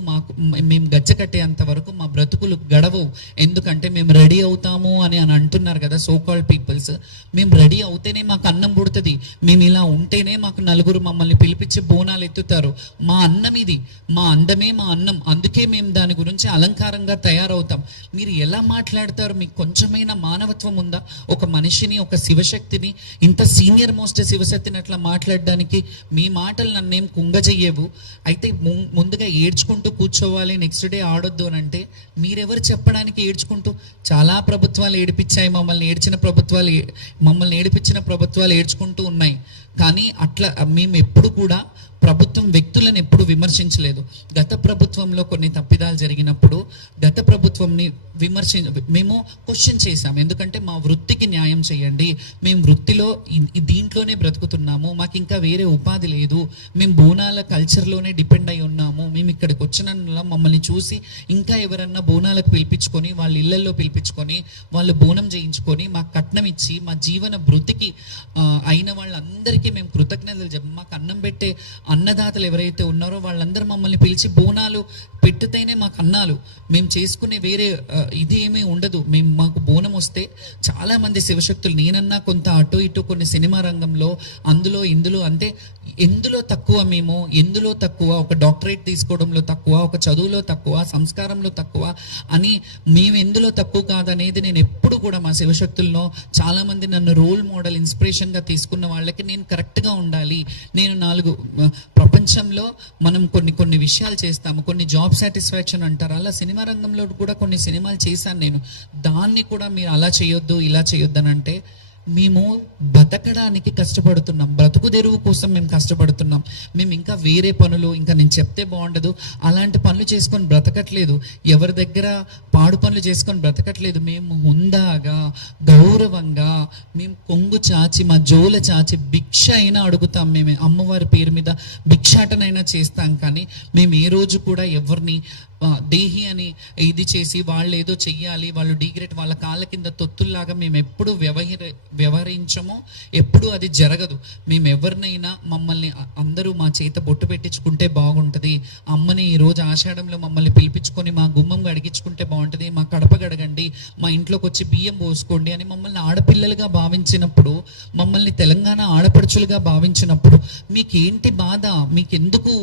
మేము గజ్జ కట్టేంత వరకు మా బ్రతుకులు గడవవు. ఎందుకంటే మేము రెడీ అవుతాము అని అంటున్నారు కదా సో కాల్డ్ పీపుల్స్. మేము రెడీ అవుతేనే మాకు అన్నం పుడుతుంది, మేము ఇలా ఉంటేనే మాకు నలుగురు మమ్మల్ని పిలిపించి బోనాలు ఎత్తుతారు. మా అన్నం ఇది, మా అందమే మా అన్నం, అందుకే మేము దాని గురించి అలంకారంగా తయారవుతాం. మీరు ఎలా మాట్లాడతారు? మీకు కొంచెమైనా మానవత్వం ఉందా? ఒక మనిషిని, ఒక శివశక్తిని, ఇంత సీనియర్ మోస్ట్ శివశక్తిని అట్లా మాట్లాడడానికి మీ మాటలు నన్నేం కుంగజెయ్యవు. అయితే ముందుగా ఏడ్చుకుంటూ కూర్చోవాలి, నెక్స్ట్ డే ఆడొద్దు అని అంటే మీరెవరు చెప్పడానికి? ఏడ్చుకుంటూ చాలా ప్రభుత్వాలు ఏడిపించాయి మమ్మల్ని, మమ్మల్ని ఏడిపించిన ప్రభుత్వాలు ఏడ్చుకుంటూ ఉన్నాయి. కానీ అట్లా మేము ఎప్పుడు కూడా ప్రభుత్వం వ్యక్తులను ఎప్పుడు విమర్శించలేదు. గత ప్రభుత్వంలో కొన్ని తప్పిదాలు జరిగినప్పుడు గత ప్రభుత్వంని మేము క్వశ్చన్ చేశాం. ఎందుకంటే మా వృత్తికి న్యాయం చేయండి, మేము వృత్తిలో దీంట్లోనే బ్రతుకుతున్నాము, మాకు ఇంకా వేరే ఉపాధి లేదు, మేము బోనాల కల్చర్లోనే డిపెండ్ అయి ఉన్నాము, మేము ఇక్కడికి వచ్చిన మమ్మల్ని చూసి ఇంకా ఎవరన్నా బోనాలకు పిలిపించుకొని, వాళ్ళ ఇళ్లలో పిలిపించుకొని వాళ్ళు బోనం చేయించుకొని మాకు కట్నం ఇచ్చి మా జీవన వృత్తికి అయిన వాళ్ళందరికీ మేము కృతజ్ఞతలు చెప్పాం. మాకు అన్నం పెట్టే అన్నదాతలు ఎవరైతే ఉన్నారో వాళ్ళందరూ మమ్మల్ని పిలిచి బోనాలు పెట్టితేనే మాకు అన్నాలు, మేము చేసుకునే వేరే ఇది ఏమీ ఉండదు. మాకు బోనం వస్తే చాలా మంది శివశక్తులు, నేనన్నా కొంత అటు ఇటు కొన్ని సినిమా రంగంలో ఇందులో అంటే ఎందులో తక్కువ, మేము ఎందులో తక్కువ, ఒక డాక్టరేట్ తీసుకోవడంలో తక్కువ, ఒక చదువులో తక్కువ, సంస్కారంలో తక్కువ అని మేము ఎందులో తక్కువ కాదనేది నేను ఎప్పుడు కూడా మా శివశక్తుల్లో చాలా మంది నన్ను రోల్ మోడల్, ఇన్స్పిరేషన్గా తీసుకున్న వాళ్ళకి నేను కరెక్ట్గా ఉండాలి. నేను ప్రపంచంలో మనం కొన్ని విషయాలు చేస్తాము, కొన్ని జాబ్ సాటిస్ఫాక్షన్ అంటారు, అలా సినిమా రంగంలో కూడా కొన్ని సినిమాలు చేశాను నేను. దాన్ని కూడా మీరు అలా చేయొద్దు ఇలా చేయొద్దు అని అంటే మేము బతకడానికి కష్టపడుతున్నాం, బ్రతుకు తెరువు కోసం మేము కష్టపడుతున్నాం. మేము ఇంకా వేరే పనులు, ఇంకా నేను చెప్తే బాగుండదు, అలాంటి పనులు చేసుకొని బ్రతకట్లేదు. ఎవరి దగ్గర పాడు పనులు చేసుకొని బ్రతకట్లేదు. మేము హుందాగా, గౌరవంగా, మేము కొంగు చాచి, మా జోల చాచి భిక్ష అయినా అడుగుతాం. మేము అమ్మవారి పేరు మీద భిక్షాటనైనా చేస్తాం. కానీ మేము ఏ రోజు కూడా ఎవరిని దేహి అని ఇది చేసి వాళ్ళు ఏదో చెయ్యాలి, వాళ్ళు డిగ్రేట్, వాళ్ళ కాళ్ళ కింద తొత్తుల్లాగా మేము ఎప్పుడు వ్యవహరించమో, ఎప్పుడు అది జరగదు. మేము ఎవరినైనా మమ్మల్ని అందరూ మా చేత బొట్టు పెట్టించుకుంటే బాగుంటుంది, అమ్మని ఈరోజు ఆషాఢంలో మమ్మల్ని పిలిపించుకొని మా గుమ్మం గడిగించుకుంటే బాగుంటుంది, మా కడప గడగండి, మా ఇంట్లోకి వచ్చి బియ్యం పోసుకోండి అని మమ్మల్ని ఆడపిల్లలుగా భావించినప్పుడు, మమ్మల్ని తెలంగాణ ఆడపడుచులుగా భావించినప్పుడు మీకేంటి బాధ? మీకెందుకు,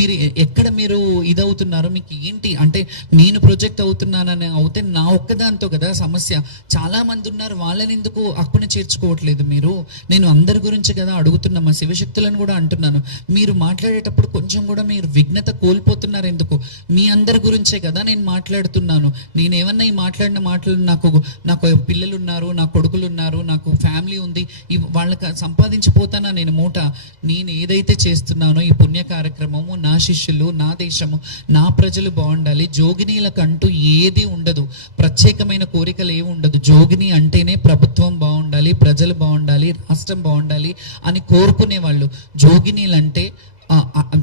మీరు ఎక్కడ మీరు ఇదవుతున్నారు? మీకు ఏంటి అంటే నేను ప్రొజెక్ట్ అవుతున్నానని అవుతే నా ఒక్కదాంతో కదా సమస్య. చాలా మంది ఉన్నారు, వాళ్ళని ఎందుకు అక్కున చేర్చుకోవట్లేదు మీరు? నేను అందరి గురించి కదా అడుగుతున్నా, మా శివశక్తులను కూడా అంటున్నాను. మీరు మాట్లాడేటప్పుడు కొంచెం కూడా మీరు విఘ్నత కోల్పోతున్నారు ఎందుకు? మీ అందరి గురించే కదా నేను మాట్లాడుతున్నాను. నేనేమన్నా ఈ మాట్లాడిన మాటలు, నాకు పిల్లలు ఉన్నారు, నా కొడుకులు ఉన్నారు, నాకు ఫ్యామిలీ ఉంది, వాళ్ళకి సంపాదించిపోతానా నేను మూట? నేను ఏదైతే చేస్తున్నానో ఈ పుణ్య కార్యక్రమము, నా శిష్యులు, నా దేశము, నా ప్రజలు బాగుండాలి. జోగినీలకంటూ ఏది ఉండదు, ప్రత్యేకమైన కోరికలు ఏమి ఉండదు. జోగిని అంటేనే ప్రభుత్వం బాగుండాలి, ప్రజలు బాగుండాలి, రాష్ట్రం బాగుండాలి అని కోరుకునే వాళ్ళు. జోగినీలంటే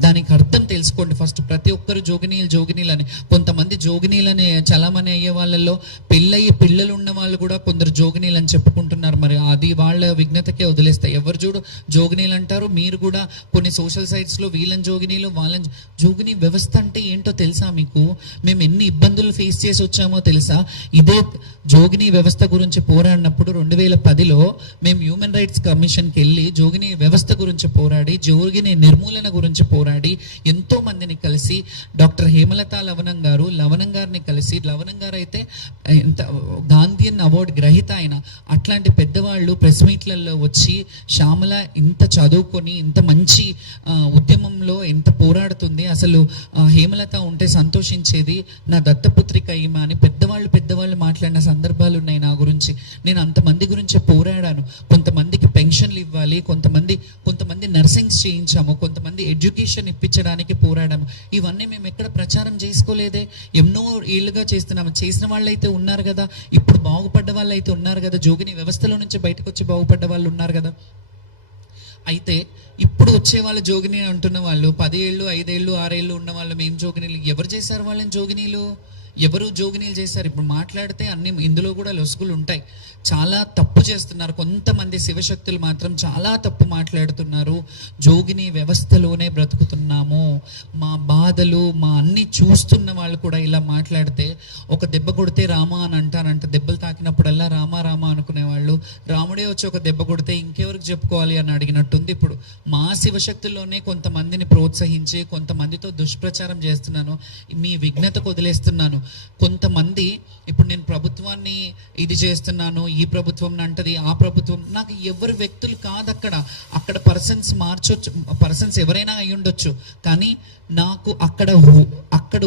దానికి అర్థం తెలుసుకోండి ఫస్ట్. ప్రతి ఒక్కరు జోగినీలు అని. కొంతమంది జోగినీలని చలామణి అయ్యే వాళ్ళల్లో పెళ్ళయ్యి పిల్లలు ఉన్న వాళ్ళు కూడా కొందరు జోగినీలు అని చెప్పుకుంటున్నారు. మరి అది వాళ్ళ విఘ్నతకే వదిలేస్తాయి. ఎవరు చూడు జోగినీలు అంటారు. మీరు కూడా కొన్ని సోషల్ సైట్స్లో వీళ్ళని జోగినీలు, వాళ్ళని జోగిని వ్యవస్థ అంటే ఏంటో తెలుసా మీకు? మేము ఎన్ని ఇబ్బందులు ఫేస్ చేసి వచ్చామో తెలుసా? ఇదే జోగిని వ్యవస్థ గురించి పోరాడినప్పుడు 2010లో మేము హ్యూమన్ రైట్స్ కమిషన్కి వెళ్ళి జోగిని వ్యవస్థ గురించి పోరాడి, జోగిని నిర్మూలన గురించి పోరాడి, ఎంతో మందిని కలిసి, డాక్టర్ హేమలత లవణం గారిని కలిసి, లవణం గారు అయితే ఎంత గాంధీయన్ అవార్డు గ్రహీత ఆయన, అట్లాంటి పెద్దవాళ్ళు ప్రెస్ మీట్లలో వచ్చి శ్యామల ఇంత చదువుకొని ఇంత మంచి ఉద్యమంలో ఎంత పోరాడుతుంది, అసలు హేమలత ఉంటే సంతోషించేది, నా దత్తపుత్రిక ఈమె అని పెద్దవాళ్ళు మాట్లాడిన సందర్భాలు ఉన్నాయి నా గురించి. నేను అంతమంది గురించి పోరాడాను. కొంతమందికి పెన్షన్లు ఇవ్వాలి, కొంతమంది నర్సింగ్స్ చేయించాము, కొంతమంది ఎడ్యుకేషన్ ఇప్పించడానికి పోరాడాము. ఇవన్నీ మేము ఎక్కడ ప్రచారం చేసుకోలేదే. ఎన్నో ఏళ్ళుగా చేస్తున్నాము. చేసిన వాళ్ళు అయితే ఉన్నారు కదా, ఇప్పుడు బాగుపడ్డ వాళ్ళు అయితే ఉన్నారు కదా, జోగిని వ్యవస్థలో నుంచి బయటకు వచ్చి బాగుపడ్డ వాళ్ళు ఉన్నారు కదా. అయితే ఇప్పుడు వచ్చే వాళ్ళు జోగిని అంటున్న వాళ్ళు 10 ఏళ్ళు 5 ఏళ్ళు 6 ఏళ్ళు ఉన్న వాళ్ళు మేము జోగినీలు. ఎవరు చేశారు వాళ్ళని జోగినీలు? ఎవరు జోగినీలు చేశారు? ఇప్పుడు మాట్లాడితే అన్ని ఇందులో కూడా లొసుగులు ఉంటాయి. చాలా తప్పు చేస్తున్నారు కొంతమంది శివశక్తులు, మాత్రం చాలా తప్పు మాట్లాడుతున్నారు. జోగిని వ్యవస్థలోనే బ్రతుకుతున్నాము, మా బాధలు మా అన్ని చూస్తున్న వాళ్ళు కూడా ఇలా మాట్లాడితే, ఒక దెబ్బ కొడితే రామా అని అంటారంట. దెబ్బలు తాకినప్పుడల్లా రామా అనుకునేవాళ్ళు, రాముడే వచ్చి ఒక దెబ్బ కొడితే ఇంకెవరికి చెప్పుకోవాలి అని అడిగినట్టుంది. ఇప్పుడు మా శివశక్తుల్లోనే కొంతమందిని ప్రోత్సహించి కొంతమందితో దుష్ప్రచారం చేస్తున్నాను. మీ విఘ్నతకు వదిలేస్తున్నాను. కొంతమంది ఇప్పుడు నేను ప్రభుత్వాన్ని ఇది చేస్తున్నాను, ఈ ప్రభుత్వం అంటది, ఆ ప్రభుత్వం, నాకు ఎవరు వ్యక్తులు కాదు అక్కడ పర్సన్స్ ఎవరైనా అయి ఉండొచ్చు. కానీ నాకు అక్కడ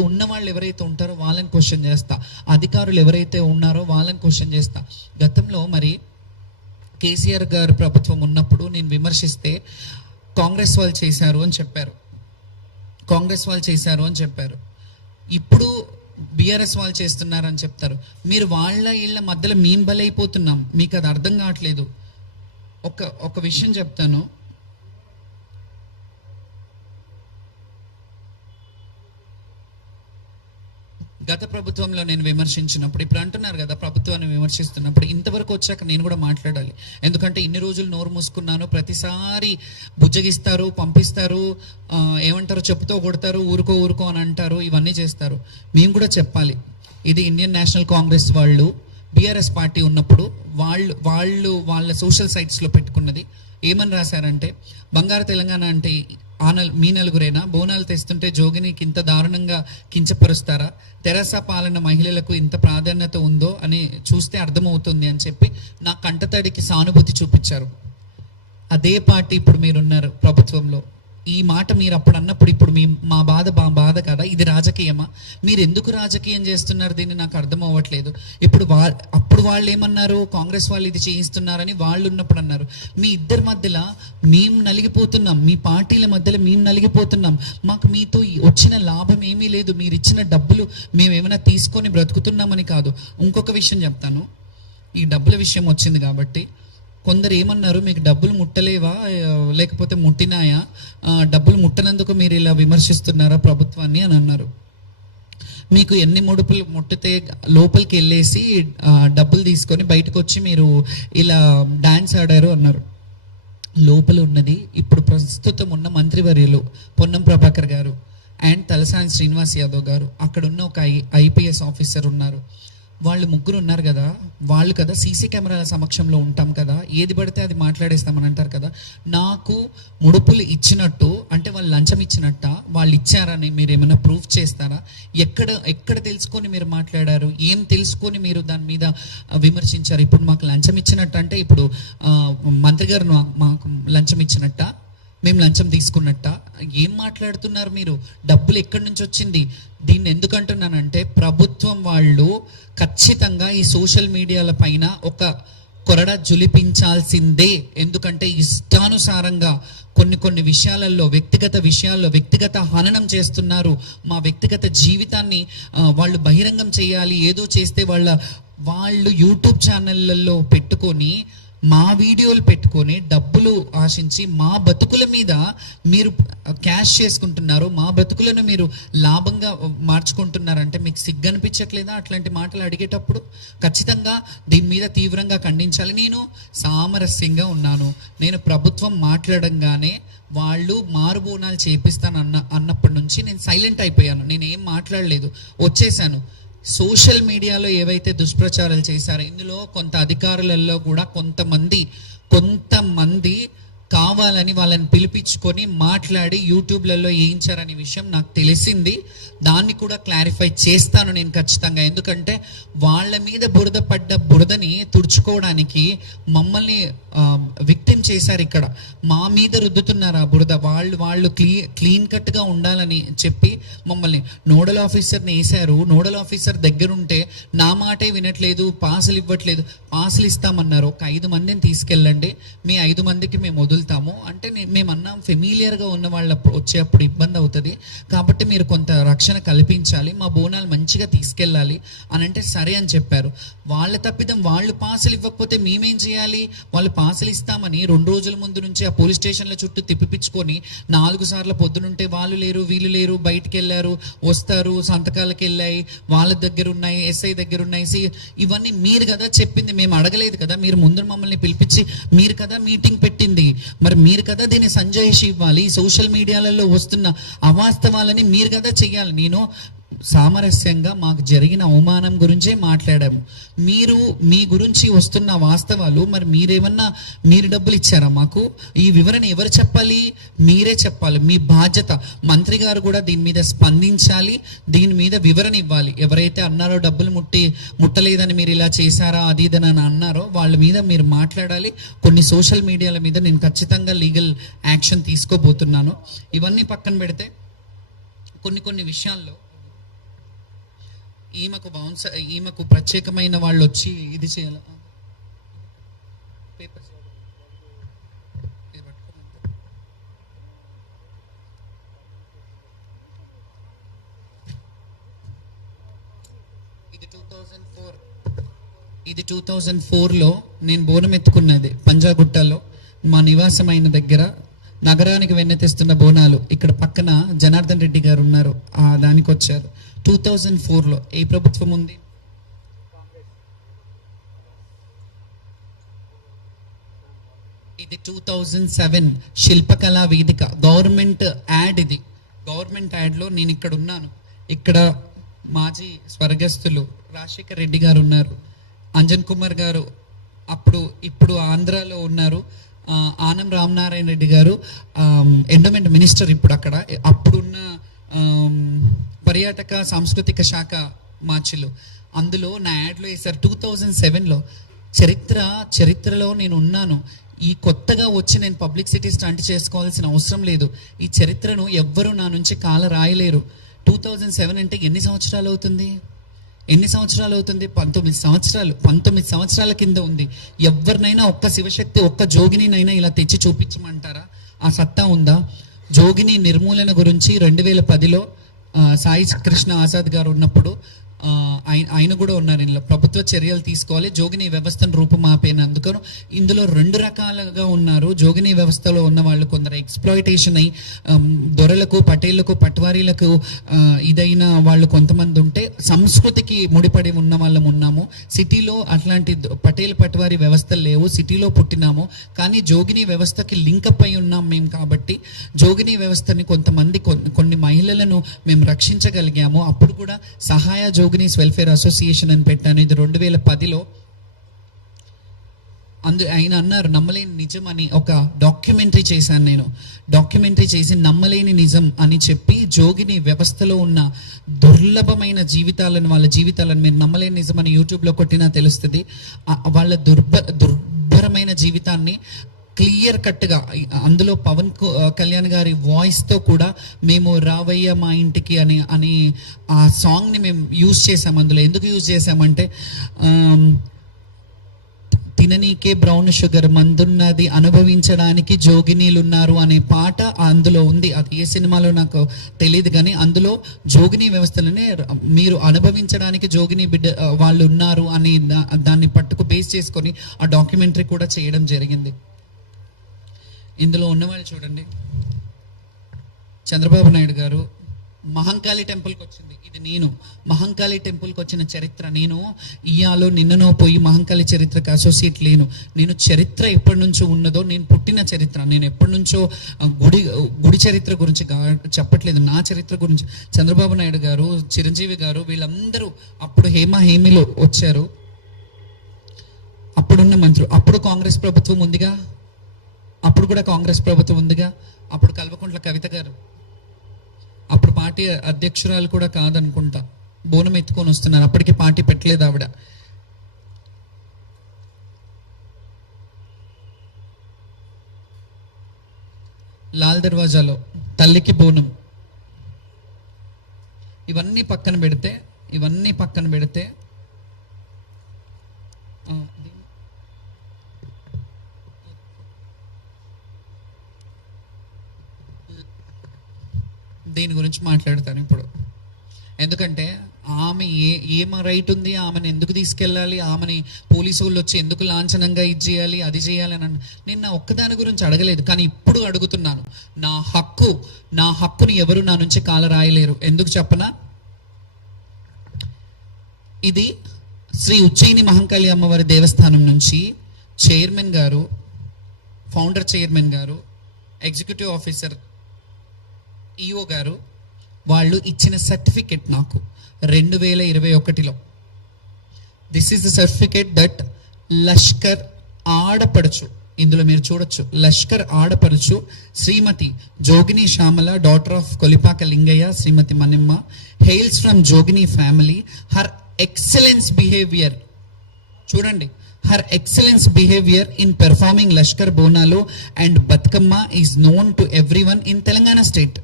ఉన్న వాళ్ళు ఎవరైతే ఉంటారో వాళ్ళని క్వశ్చన్ చేస్తా, అధికారులు ఎవరైతే ఉన్నారో వాళ్ళని క్వశ్చన్ చేస్తా. గతంలో మరి కేసీఆర్ గారు ప్రభుత్వం ఉన్నప్పుడు నేను విమర్శిస్తే కాంగ్రెస్ వాళ్ళు చేశారు అని చెప్పారు. ఇప్పుడు బీఆర్ఎస్ వాళ్ళు చేస్తున్నారని చెప్తారు. మీరు వాళ్ళ ఇళ్ళ మధ్యలో మేము బలైపోతున్నాం. మీకు అది అర్థం కావట్లేదు. ఒక విషయం చెప్తాను. గత ప్రభుత్వంలో నేను విమర్శించినప్పుడు, ఇప్పుడు అంటున్నారు కదా ప్రభుత్వాన్ని విమర్శిస్తున్నప్పుడు, ఇంతవరకు వచ్చాక నేను కూడా మాట్లాడాలి. ఎందుకంటే ఇన్ని రోజులు నోరు మూసుకున్నాను. ప్రతిసారి బుజ్జగిస్తారు, పంపిస్తారు, ఏమంటారు, చెప్పుతో కొడతారు, ఊరుకో అని అంటారు, ఇవన్నీ చేస్తారు. మేము కూడా చెప్పాలి. ఇది ఇండియన్ నేషనల్ కాంగ్రెస్ వాళ్ళు బీఆర్ఎస్ పార్టీ ఉన్నప్పుడు వాళ్ళ సోషల్ సైట్స్లో పెట్టుకున్నది. ఏమని రాశారంటే, బంగారు తెలంగాణ అంటే మీ నలుగురేనా? బోనాలు తెస్తుంటే జోగినికి ఇంత దారుణంగా కించపరుస్తారా? తెరాస పాలన మహిళలకు ఇంత ప్రాధాన్యత ఉందో అని చూస్తే అర్థమవుతుంది అని చెప్పి నా కంటతడికి సానుభూతి చూపించారు. అదే పార్టీ ఇప్పుడు మీరున్నారు ప్రభుత్వంలో. ఈ మాట మీరు అప్పుడు అన్నప్పుడు ఇప్పుడు మా బాధ కదా, ఇది రాజకీయమా? మీరు ఎందుకు రాజకీయం చేస్తున్నారు దీన్ని నాకు అర్థం అవ్వట్లేదు. ఇప్పుడు అప్పుడు వాళ్ళు ఏమన్నారు, కాంగ్రెస్ వాళ్ళు ఇది చేయిస్తున్నారని వాళ్ళు ఉన్నప్పుడు అన్నారు. మీ ఇద్దరి మధ్యలో మేము నలిగిపోతున్నాం, మీ పార్టీల మధ్యలో మేము నలిగిపోతున్నాం. మాకు మీతో వచ్చిన లాభం ఏమీ లేదు. మీరు ఇచ్చిన డబ్బులు మేము ఏమైనా తీసుకొని బ్రతుకుతున్నామని కాదు. ఇంకొక విషయం చెప్తాను, ఈ డబ్బుల విషయం వచ్చింది కాబట్టి కొందరు ఏమన్నారు, మీకు డబ్బులు ముట్టలేవా లేకపోతే ముట్టినాయా, డబ్బులు ముట్టనందుకు మీరు ఇలా విమర్శిస్తున్నారా ప్రభుత్వాన్ని అని అన్నారు. మీకు ఎన్ని ముడుపులు ముట్టితే లోపలికి వెళ్ళేసి డబ్బులు తీసుకొని బయటకు వచ్చి మీరు ఇలా డాన్స్ ఆడారు అన్నారు. లోపల ఉన్నది ఇప్పుడు ప్రస్తుతం ఉన్న మంత్రివర్యులు పొన్నం ప్రభాకర్ గారు అండ్ తలసాని శ్రీనివాస్ యాదవ్ గారు, అక్కడ ఉన్న ఒక ఐపీఎస్ ఆఫీసర్ ఉన్నారు. వాళ్ళు ముగ్గురు ఉన్నారు కదా, వాళ్ళు కదా సీసీ కెమెరాల సమక్షంలో ఉంటాం కదా, ఏది పడితే అది మాట్లాడేస్తామని అంటారు కదా. నాకు ముడుపులు ఇచ్చినట్టు అంటే వాళ్ళు లంచం ఇచ్చినట్ట, వాళ్ళు ఇచ్చారని మీరు ఏమైనా ప్రూఫ్ చేస్తారా? ఎక్కడ తెలుసుకొని మీరు మాట్లాడారు? ఏం తెలుసుకొని మీరు దాని మీద విమర్శించారు? ఇప్పుడు మాకు లంచం ఇచ్చినట్టు అంటే ఇప్పుడు మంత్రి గారు మాకు లంచం ఇచ్చినట్ట, మేము లంచం తీసుకున్నట్ట? ఏం మాట్లాడుతున్నారు మీరు? డబ్బులు ఎక్కడి నుంచి వచ్చింది? దీన్ని ఎందుకు అంటున్నానంటే ప్రభుత్వం వాళ్ళు ఖచ్చితంగా ఈ సోషల్ మీడియాల పైన ఒక కొరడ జులిపించాల్సిందే. ఎందుకంటే ఇష్టానుసారంగా కొన్ని విషయాలలో వ్యక్తిగత హననం చేస్తున్నారు. మా వ్యక్తిగత జీవితాన్ని వాళ్ళు బహిరంగం చేయాలి, ఏదో చేస్తే వాళ్ళు యూట్యూబ్ ఛానళ్ళల్లో పెట్టుకొని మా వీడియోలు పెట్టుకొని డబ్బులు ఆశించి మా బతుకుల మీద మీరు క్యాష్ చేసుకుంటున్నారు, మా బతుకులను మీరు లాభంగా మార్చుకుంటున్నారంటే మీకు సిగ్గు అనిపించట్లేదా? అట్లాంటి మాటలు అడిగేటప్పుడు ఖచ్చితంగా దీని మీద తీవ్రంగా ఖండించాలి. నేను సామరస్యంగా ఉన్నాను. నేను ప్రభుత్వం మాట్లాడంగానే వాళ్ళు మారుబోనాలు అన్నప్పటి నుంచి నేను సైలెంట్ అయిపోయాను. నేనేం మాట్లాడలేదు, వచ్చేసాను. సోషల్ మీడియాలో ఏవైతే దుష్ప్రచారాలు చేశారో ఇందులో కొంత అధికారులలో కూడా కొంతమంది కావాలని వాళ్ళని పిలిపించుకొని మాట్లాడి యూట్యూబ్లలో వేయించారనే విషయం నాకు తెలిసింది. దాన్ని కూడా క్లారిఫై చేస్తాను నేను ఖచ్చితంగా. ఎందుకంటే వాళ్ళ మీద బురదని తుడుచుకోవడానికి మమ్మల్ని విక్టిమ్ చేశారు. ఇక్కడ మా మీద రుద్దుతున్నారు ఆ బురద. వాళ్ళు క్లీన్ కట్గా ఉండాలని చెప్పి మమ్మల్ని నోడల్ ఆఫీసర్ని వేశారు. నోడల్ ఆఫీసర్ దగ్గరుంటే నా మాటే వినట్లేదు, పాసులు ఇవ్వట్లేదు. పాసులు ఇస్తామన్నారు, ఒక 5 మందిని తీసుకెళ్ళండి, మీ 5 మందికి మేము వదులుతాము అంటే మేము అన్నాం ఫెమిలియర్గా ఉన్న వాళ్ళ వచ్చేప్పుడు ఇబ్బంది అవుతుంది కాబట్టి మీరు కొంత రక్షణ కల్పించాలి, మా బోనాలు మంచిగా తీసుకెళ్ళాలి అని అంటే సరే అని చెప్పారు. వాళ్ళ తప్పిదం, వాళ్ళు పాసులు ఇవ్వకపోతే మేమేం చేయాలి? వాళ్ళు పాసులు ఇస్తామని 2 రోజుల ముందు నుంచి ఆ పోలీస్ స్టేషన్ల చుట్టూ తిప్పిపించుకొని 4 సార్లు పొద్దునుంటే వాళ్ళు లేరు వీళ్ళు లేరు, బయటికి వెళ్ళారు, వస్తారు, సంతకాలకి వెళ్ళాయి, వాళ్ళ దగ్గర ఉన్నాయి, ఎస్ఐ దగ్గర ఉన్నాయి. ఇవన్నీ మీరు కదా చెప్పింది, మేము అడగలేదు కదా. మీరు ముందు మమ్మల్ని పిలిపించి మీరు కదా మీటింగ్ పెట్టింది, మరి మీరు కదా దీన్ని సంజాయిషి ఇవ్వాలి. సోషల్ మీడియాలలో వస్తున్న అవాస్తవాలని మీరు కదా చెయ్యాలి. నేను సామరస్యంగా మాకు జరిగిన అవమానం గురించే మాట్లాడాము. మీరు మీ గురించి వస్తున్న వాస్తవాలు, మరి మీరు డబ్బులు ఇచ్చారా మాకు? ఈ వివరణ ఎవరు చెప్పాలి? మీరే చెప్పాలి, మీ బాధ్యత. మంత్రి గారు కూడా దీని మీద స్పందించాలి, దీని మీద వివరణ ఇవ్వాలి. ఎవరైతే అన్నారో డబ్బులు ముట్టలేదని మీరు ఇలా చేశారా అది ఇదని అన్నారో వాళ్ళ మీద మీరు మాట్లాడాలి. కొన్ని సోషల్ మీడియాల మీద నేను ఖచ్చితంగా లీగల్ యాక్షన్ తీసుకోబోతున్నాను. ఇవన్నీ పక్కన పెడితే కొన్ని విషయాల్లో ఈమెకు ప్రత్యేకమైన వాళ్ళు వచ్చి ఇది చేయాలి. ఇది 2004లో నేను బోనం ఎత్తుకున్నది పంజాగుట్టలో మా నివాసమైన దగ్గర. నగరానికి వెన్నెతిస్తున్న బోనాలు ఇక్కడ పక్కన జనార్దన్ రెడ్డి గారు ఉన్నారు, దానికి వచ్చారు 2004లో. ఏ ప్రభుత్వం ఉంది? ఇది 2007 శిల్పకళా వేదిక గవర్నమెంట్ యాడ్. ఇది గవర్నమెంట్ యాడ్లో నేను ఇక్కడ ఉన్నాను. ఇక్కడ మాజీ స్వర్గస్థులు రాజశేఖర్ రెడ్డి గారు ఉన్నారు, అంజన్ కుమార్ గారు ఇప్పుడు ఆంధ్రాలో ఉన్నారు, ఆనం రామనారాయణ రెడ్డి గారు ఎండోమెంట్ మినిస్టర్ ఇప్పుడు అక్కడ. అప్పుడున్న పర్యాటక సాంస్కృతిక శాఖ మార్చిలు అందులో నా యాడ్లో వేశారు 2007లో. చరిత్రలో నేను ఉన్నాను. ఈ కొత్తగా వచ్చి నేను పబ్లిసిటీ స్టంట్ చేసుకోవాల్సిన అవసరం లేదు. ఈ చరిత్రను ఎవ్వరూ నా నుంచి కాల రాయలేరు. 2007 అంటే ఎన్ని సంవత్సరాలు అవుతుంది? 19 సంవత్సరాల కింద ఉంది. ఎవరినైనా ఒక్క శివశక్తి, ఒక్క జోగినినైనా ఇలా తెచ్చి చూపించమంటారా? ఆ సత్తా ఉందా? జోగిని నిర్మూలన గురించి 2010లో సాయి కృష్ణ ఆజాద్ గారు ఉన్నప్పుడు ఆయన కూడా ఉన్నారు. ఇందులో ప్రభుత్వ చర్యలు తీసుకోవాలి, జోగిని వ్యవస్థను రూపుమాపేనందుకు. ఇందులో 2 రకాలుగా ఉన్నారు. జోగిని వ్యవస్థలో ఉన్న వాళ్ళు కొందరు ఎక్స్ప్లాయిటేషన్ అయ్యి దొరలకు, పటేళ్లకు, పట్వారీలకు ఇదైన వాళ్ళు కొంతమంది ఉంటే, సంస్కృతికి ముడిపడి ఉన్న వాళ్ళం ఉన్నాము. సిటీలో అట్లాంటి పటేల్ పట్వారీ వ్యవస్థలు లేవు, సిటీలో పుట్టినాము. కానీ జోగిని వ్యవస్థకి లింకప్ అయి ఉన్నాం మేము. కాబట్టి జోగిని వ్యవస్థని కొన్ని మహిళలను మేము రక్షించగలిగాము. అప్పుడు కూడా సహాయ జోగినీస్ వెల్ఫేర్ అసోసియేషన్ అని పెట్టాను. ఇది 2010లో. ఆయన అన్నారు నమ్మలేని నిజం అని ఒక డాక్యుమెంటరీ చేశాను. నేను డాక్యుమెంటరీ చేసి నమ్మలేని నిజం అని చెప్పి జోగిని వ్యవస్థలో ఉన్న దుర్లభమైన వాళ్ళ జీవితాలను మీరు నమ్మలేని నిజం అని యూట్యూబ్లో కొట్టినా తెలుస్తుంది. వాళ్ళ దుర్భరమైన జీవితాన్ని క్లియర్ కట్గా అందులో పవన్ కళ్యాణ్ గారి వాయిస్తో కూడా మేము రావయ్య మా ఇంటికి అని ఆ సాంగ్ని మేము యూజ్ చేసాం. అందులో ఎందుకు యూజ్ చేసామంటే, తిననీకే బ్రౌన్ షుగర్ మందున్నది, అనుభవించడానికి జోగినీలు ఉన్నారు అనే పాట అందులో ఉంది. అది ఏ సినిమాలో నాకు తెలియదు, కానీ అందులో జోగిని వ్యవస్థలనే మీరు అనుభవించడానికి జోగిని వాళ్ళు ఉన్నారు అని దాన్ని పట్టుకు బేస్ చేసుకొని ఆ డాక్యుమెంటరీ కూడా చేయడం జరిగింది. ఇందులో ఉన్నవాళ్ళు చూడండి, చంద్రబాబు నాయుడు గారు మహంకాళి టెంపుల్కి వచ్చింది. ఇది నేను మహంకాళి టెంపుల్కి వచ్చిన చరిత్ర. నేను ఇయాలో నిన్ననో పోయి మహంకాళి చరిత్రకు అసోసియేట్ లేను. నేను చరిత్ర ఎప్పటి నుంచో ఉన్నదో, నేను పుట్టిన చరిత్ర, నేను ఎప్పటి నుంచో గుడి చరిత్ర గురించి చెప్పట్లేదు, నా చరిత్ర గురించి. చంద్రబాబు నాయుడు గారు, చిరంజీవి గారు, వీళ్ళందరూ అప్పుడు హేమీలో వచ్చారు. అప్పుడున్న మంత్రులు, అప్పుడు కాంగ్రెస్ ప్రభుత్వం ఉందిగా, అప్పుడు కూడా కాంగ్రెస్ ప్రభుత్వం ఉందిగా. అప్పుడు కల్వకుంట్ల కవిత గారు అప్పుడు పార్టీ అధ్యక్షురాలు కూడా కాదనుకుంటా, బోనం ఎత్తుకొని వస్తున్నారు. అప్పటికి పార్టీ పెట్టలేదు ఆవిడ. లాల్ దర్వాజాలో తల్లికి బోనం. ఇవన్నీ పక్కన పెడితే దీని గురించి మాట్లాడతాను ఇప్పుడు. ఎందుకంటే ఆమె ఏమ రైట్ ఉంది, ఆమెను ఎందుకు తీసుకెళ్ళాలి, ఆమెని పోలీసు వాళ్ళు వచ్చి ఎందుకు లాంఛనంగా ఇది చేయాలి, అది చేయాలి అని నేను నా ఒక్కదాని గురించి అడగలేదు. కానీ ఇప్పుడు అడుగుతున్నాను, నా హక్కుని ఎవరు నా నుంచి కాల రాయలేరు. ఎందుకు చెప్పనా? ఇది శ్రీ ఉజ్జయిని మహంకాళి అమ్మవారి దేవస్థానం నుంచి చైర్మన్ గారు, ఫౌండర్ చైర్మన్ గారు, ఎగ్జిక్యూటివ్ ఆఫీసర్ ఈఓ గారు వాళ్ళు ఇచ్చిన సర్టిఫికెట్ నాకు 2021లో. This is the certificate that Lashkar ఆడపడుచు, ఇందులో మీరు చూడొచ్చు, లష్కర్ ఆడపడుచు Shrimati Jogini Shyamala, daughter of Kolipaka Lingaiah, Shrimati Manimma, hails from Jogini family. Her excellence behaviour, చూడండి, her excellence behavior in performing Lashkar Bonalu and Batkama is known to everyone in Telangana state.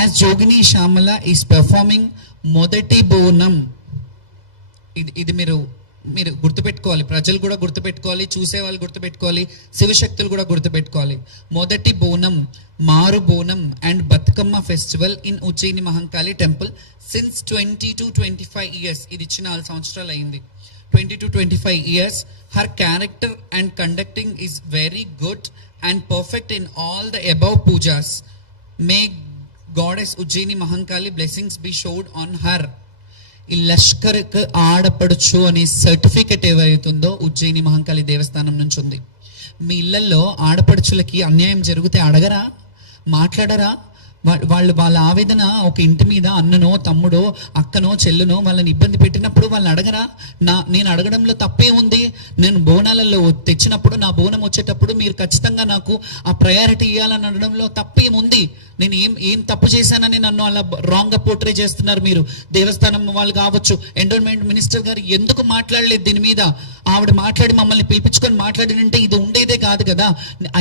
As Jogini Shamala is performing Modati Bonam, ఇది మీరు గుర్తుపెట్టుకోవాలి, ప్రజలు కూడా గుర్తుపెట్టుకోవాలి, చూసేవాళ్ళు గుర్తుపెట్టుకోవాలి, శివశక్తులు కూడా గుర్తుపెట్టుకోవాలి. మొదటి బోనం, మారు Bonam and Bathukamma festival in Ujjaini Mahankali temple since 20 to 25 years. ఇది ఇచ్చిన 4 సంవత్సరాలు అయింది. 20 to 25 years. Her character and conducting is very good and perfect in all the above pujas. May Goddess Ujjaini Mahankali blessings be showered on her. ఈ లష్కర్కి ఆడపడుచు అనే certificate ఏవైతుందో Ujjaini Mahankali దేవస్థానం నుంచి ఉంది. మీ ఇళ్లలో ఆడపడుచులకి అన్యాయం జరిగితే అడగరా, మాట్లాడరా? వాళ్ళ ఆవేదన ఒక ఇంటి మీద అన్ననో తమ్ముడో అక్కనో చెల్లునో వాళ్ళని ఇబ్బంది పెట్టినప్పుడు వాళ్ళని అడగరా? నేను అడగడంలో తప్పే ఉంది? నేను బోనాలలో తెచ్చినప్పుడు, నా బోనం వచ్చేటప్పుడు మీరు ఖచ్చితంగా నాకు ఆ ప్రయారిటీ ఇవ్వాలని అనడంలో తప్పేముంది? నేను ఏం తప్పు చేశానని నన్ను అలా రాంగ్గా పోర్ట్రే చేస్తున్నారు మీరు. దేవస్థానం వాళ్ళు కావచ్చు, ఎండోమెంట్ మినిస్టర్ గారు ఎందుకు మాట్లాడలేదు దీని మీద? ఆవిడ మాట్లాడి మమ్మల్ని పిలిపించుకొని మాట్లాడినంటే ఇది ఉండేదే కాదు కదా.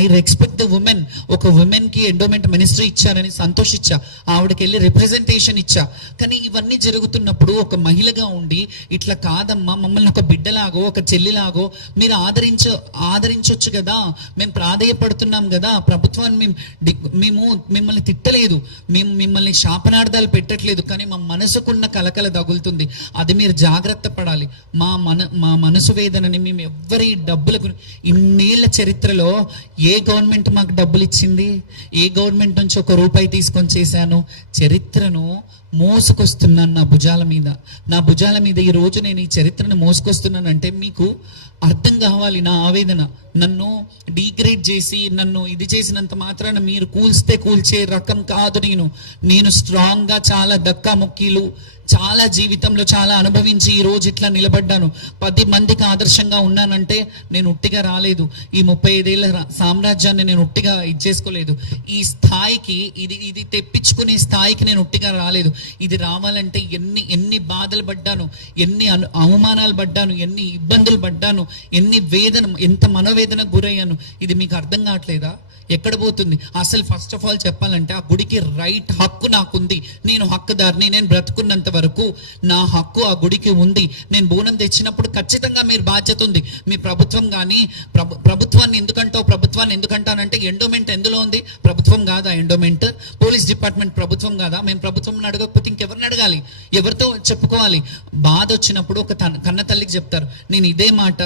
I respect the women. ఒక ఉమెన్ కి ఎండోమెంట్ మినిస్ట్రీ ఇచ్చారని సంతోషించా, ఆవిడకి వెళ్ళి రిప్రజెంటేషన్ ఇచ్చా. కానీ ఇవన్నీ జరుగుతున్నప్పుడు ఒక మహిళగా ఉండి ఇట్లా కాదమ్మా, మమ్మల్ని ఒక బిడ్డలాగో ఒక చెల్లిలాగో మీరు ఆదరించొచ్చు కదా, మేము ప్రాధేయపడుతున్నాం కదా, ప్రభుత్వాన్ని మేము మిమ్మల్ని తిట్టలేదు, మేము మిమ్మల్ని శాపనార్థాలు పెట్టట్లేదు, కానీ మా మనసుకున్న కలకల తగులుతుంది, అది మీరు జాగ్రత్త పడాలి. మా మనసు వేదనని మేము ఎవ్వరి డబ్బులకు, ఇన్నేళ్ల చరిత్రలో ఏ గవర్నమెంట్ మాకు డబ్బులు ఇచ్చింది? ఏ గవర్నమెంట్ నుంచి ఒక రూపాయి తీసుకొని చేశాను? చరిత్రను మోసుకొస్తున్నాను నా భుజాల మీద ఈ రోజు నేను ఈ చరిత్రను మోసుకొస్తున్నానంటే మీకు అర్థం కావాలి నా ఆవేదన. నన్ను డీగ్రేడ్ చేసి నన్ను ఇది చేసినంత మాత్రాన మీరు కూల్చే రకం కాదు. నేను స్ట్రాంగ్గా చాలా దక్కా ముక్కీలు చాలా జీవితంలో చాలా అనుభవించి ఈ రోజు ఇట్లా నిలబడ్డాను. 10 మందికి ఆదర్శంగా ఉన్నానంటే నేను ఉట్టిగా రాలేదు. ఈ 35 ఏళ్ళ సామ్రాజ్యాన్ని నేను ఉట్టిగా ఇచ్చేసుకోలేదు. ఈ స్థాయికి ఇది తెప్పించుకునే స్థాయికి నేను ఉట్టిగా రాలేదు. ఇది రావాలంటే ఎన్ని బాధలు పడ్డాను, ఎన్ని అవమానాలు పడ్డాను, ఎన్ని ఇబ్బందులు పడ్డాను, ఎంత మనోవేదనకు గురయ్యాను. ఇది మీకు అర్థం కావట్లేదా? ఎక్కడ పోతుంది అసలు? ఫస్ట్ ఆఫ్ ఆల్ చెప్పాలంటే ఆ గుడికి రైట్ హక్కు నాకుంది. నేను హక్కుదారిని. నేను బ్రతుకున్నంత వరకు నా హక్కు ఆ గుడికి ఉంది. నేను బోనం తెచ్చినప్పుడు ఖచ్చితంగా మీరు బాధ్యత ఉంది. మీ ప్రభుత్వం కానీ ప్రభుత్వాన్ని ఎందుకంటానంటే ఎండోమెంట్ ఎందులో ఉంది? ప్రభుత్వం కాదా ఎండోమెంట్? పోలీస్ డిపార్ట్మెంట్ ప్రభుత్వం కాదా? మేము ప్రభుత్వం అడగకపోతే ఇంకెవరిని అడగాలి? ఎవరితో చెప్పుకోవాలి? బాధ వచ్చినప్పుడు ఒక కన్న తల్లికి చెప్తారు. నేను ఇదే మాట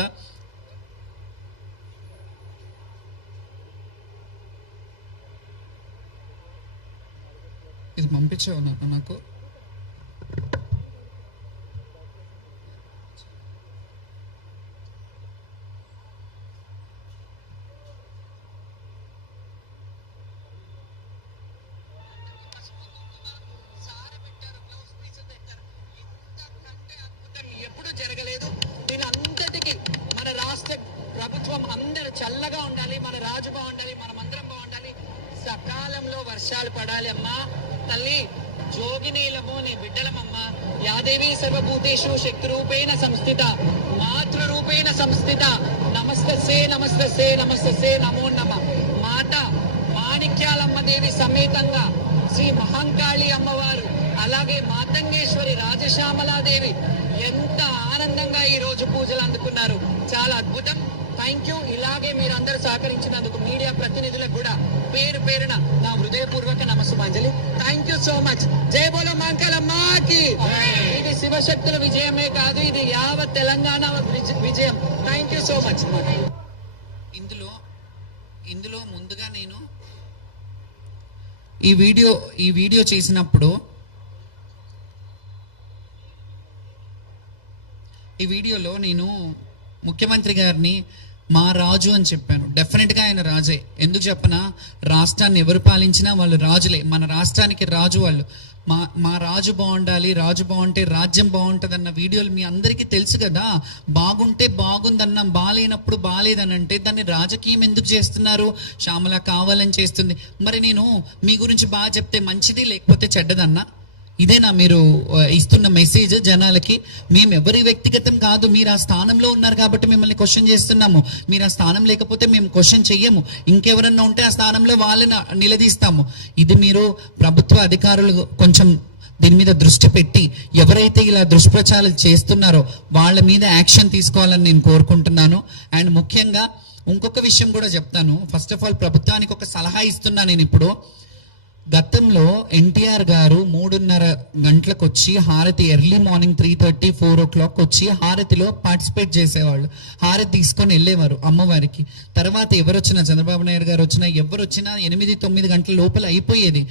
ఇది పంపించావు నాకు. ఎప్పుడు జరగలేదు. దీనంతటికి మన రాష్ట్ర ప్రభుత్వం అందరూ చల్లగా ఉండాలి, మన రాజు బాగుండాలి, మనమందరం బాగుండాలి, సకాలంలో వర్షాలు పడాలి. అమ్మా తల్లి జోగినీలము నీ బిడ్డలమమ్మా. యాదేవి సర్వభూతేషు శక్తి రూపేణ సంస్థిత మాతృరూపేణ సంస్థిత నమస్తస్సే నమస్తస్సే నమస్తస్సే నమో నమ. మాత మాణిక్యాలమ్మ దేవి సమేతంగా శ్రీ మహంకాళి అమ్మవారు, అలాగే మాతంగేశ్వరి రాజశ్యామలాదేవి ఎంత ఆనందంగా ఈ రోజు పూజలు అందుకున్నారు. చాలా అద్భుతం. Thank you. ఇలాగే మీరందరూ సహకరించినందుకు మీడియా ప్రతినిధులకు కూడా పేరు పేరున నా హృదయపూర్వక నమస్సుమాంజలి. Thank you so much. జై బోలో మాంకాళమ్మకి. ఇది శివశక్తుల విజయమే కాదు, ఇది యావత్ తెలంగాణ విజయం. Thank you so much. ఇందులో ముందుగా నేను ఈ వీడియో చేసినప్పుడు ఈ వీడియోలో నేను ముఖ్యమంత్రి గారిని మా రాజు అని చెప్పాను. డెఫినెట్గా ఆయన రాజే. ఎందుకు చెప్పనా? రాష్ట్రాన్ని ఎవరు పాలించినా వాళ్ళు రాజులే. మన రాష్ట్రానికి రాజు వాళ్ళు. మా రాజు బాగుండాలి, రాజు బాగుంటే రాజ్యం బాగుంటుంది అన్న వీడియోలు మీ అందరికీ తెలుసు కదా. బాగుంటే బాగుందన్నాం, బాగాలేనప్పుడు బాగాలేదని అంటే దాన్ని రాజకీయం ఎందుకు చేస్తున్నారు? శ్యామల కావాలని చేస్తుంది. మరి నేను మీ గురించి బాగా చెప్తే మంచిది, లేకపోతే చెడ్డదన్నా? ఇదేనా మీరు ఇస్తున్న మెసేజ్ జనాలకి? మేము ఎవరి వ్యక్తిగతం కాదు, మీరు ఆ స్థానంలో ఉన్నారు కాబట్టి మిమ్మల్ని క్వశ్చన్ చేస్తున్నాము. మీరు ఆ స్థానం లేకపోతే మేము క్వశ్చన్ చెయ్యము. ఇంకెవరన్నా ఉంటే ఆ స్థానంలో వాళ్ళని నిలదీస్తాము. ఇది మీరు ప్రభుత్వ అధికారులు కొంచెం దీని మీద దృష్టి పెట్టి ఎవరైతే ఇలా దుష్ప్రచారాలు చేస్తున్నారో వాళ్ళ మీద యాక్షన్ తీసుకోవాలని నేను కోరుకుంటున్నాను. అండ్ ముఖ్యంగా ఇంకొక విషయం కూడా చెప్తాను. ఫస్ట్ ఆఫ్ ఆల్ ప్రభుత్వానికి ఒక సలహా ఇస్తున్నా నేను ఇప్పుడు. గతంలో ఎన్టీఆర్ గారు 3:30 గంటలకు వచ్చి హారతి, ఎర్లీ మార్నింగ్ 3:30, 4 o'clock వచ్చి హారతిలో పార్టిసిపేట్ చేసేవాళ్ళు. హారతి తీసుకొని వెళ్ళేవారు అమ్మవారికి. తర్వాత ఎవరు వచ్చినా, చంద్రబాబు నాయుడు గారు వచ్చినా, ఎవరు వచ్చినా 8-9 గంటల లోపల అయిపోయేది.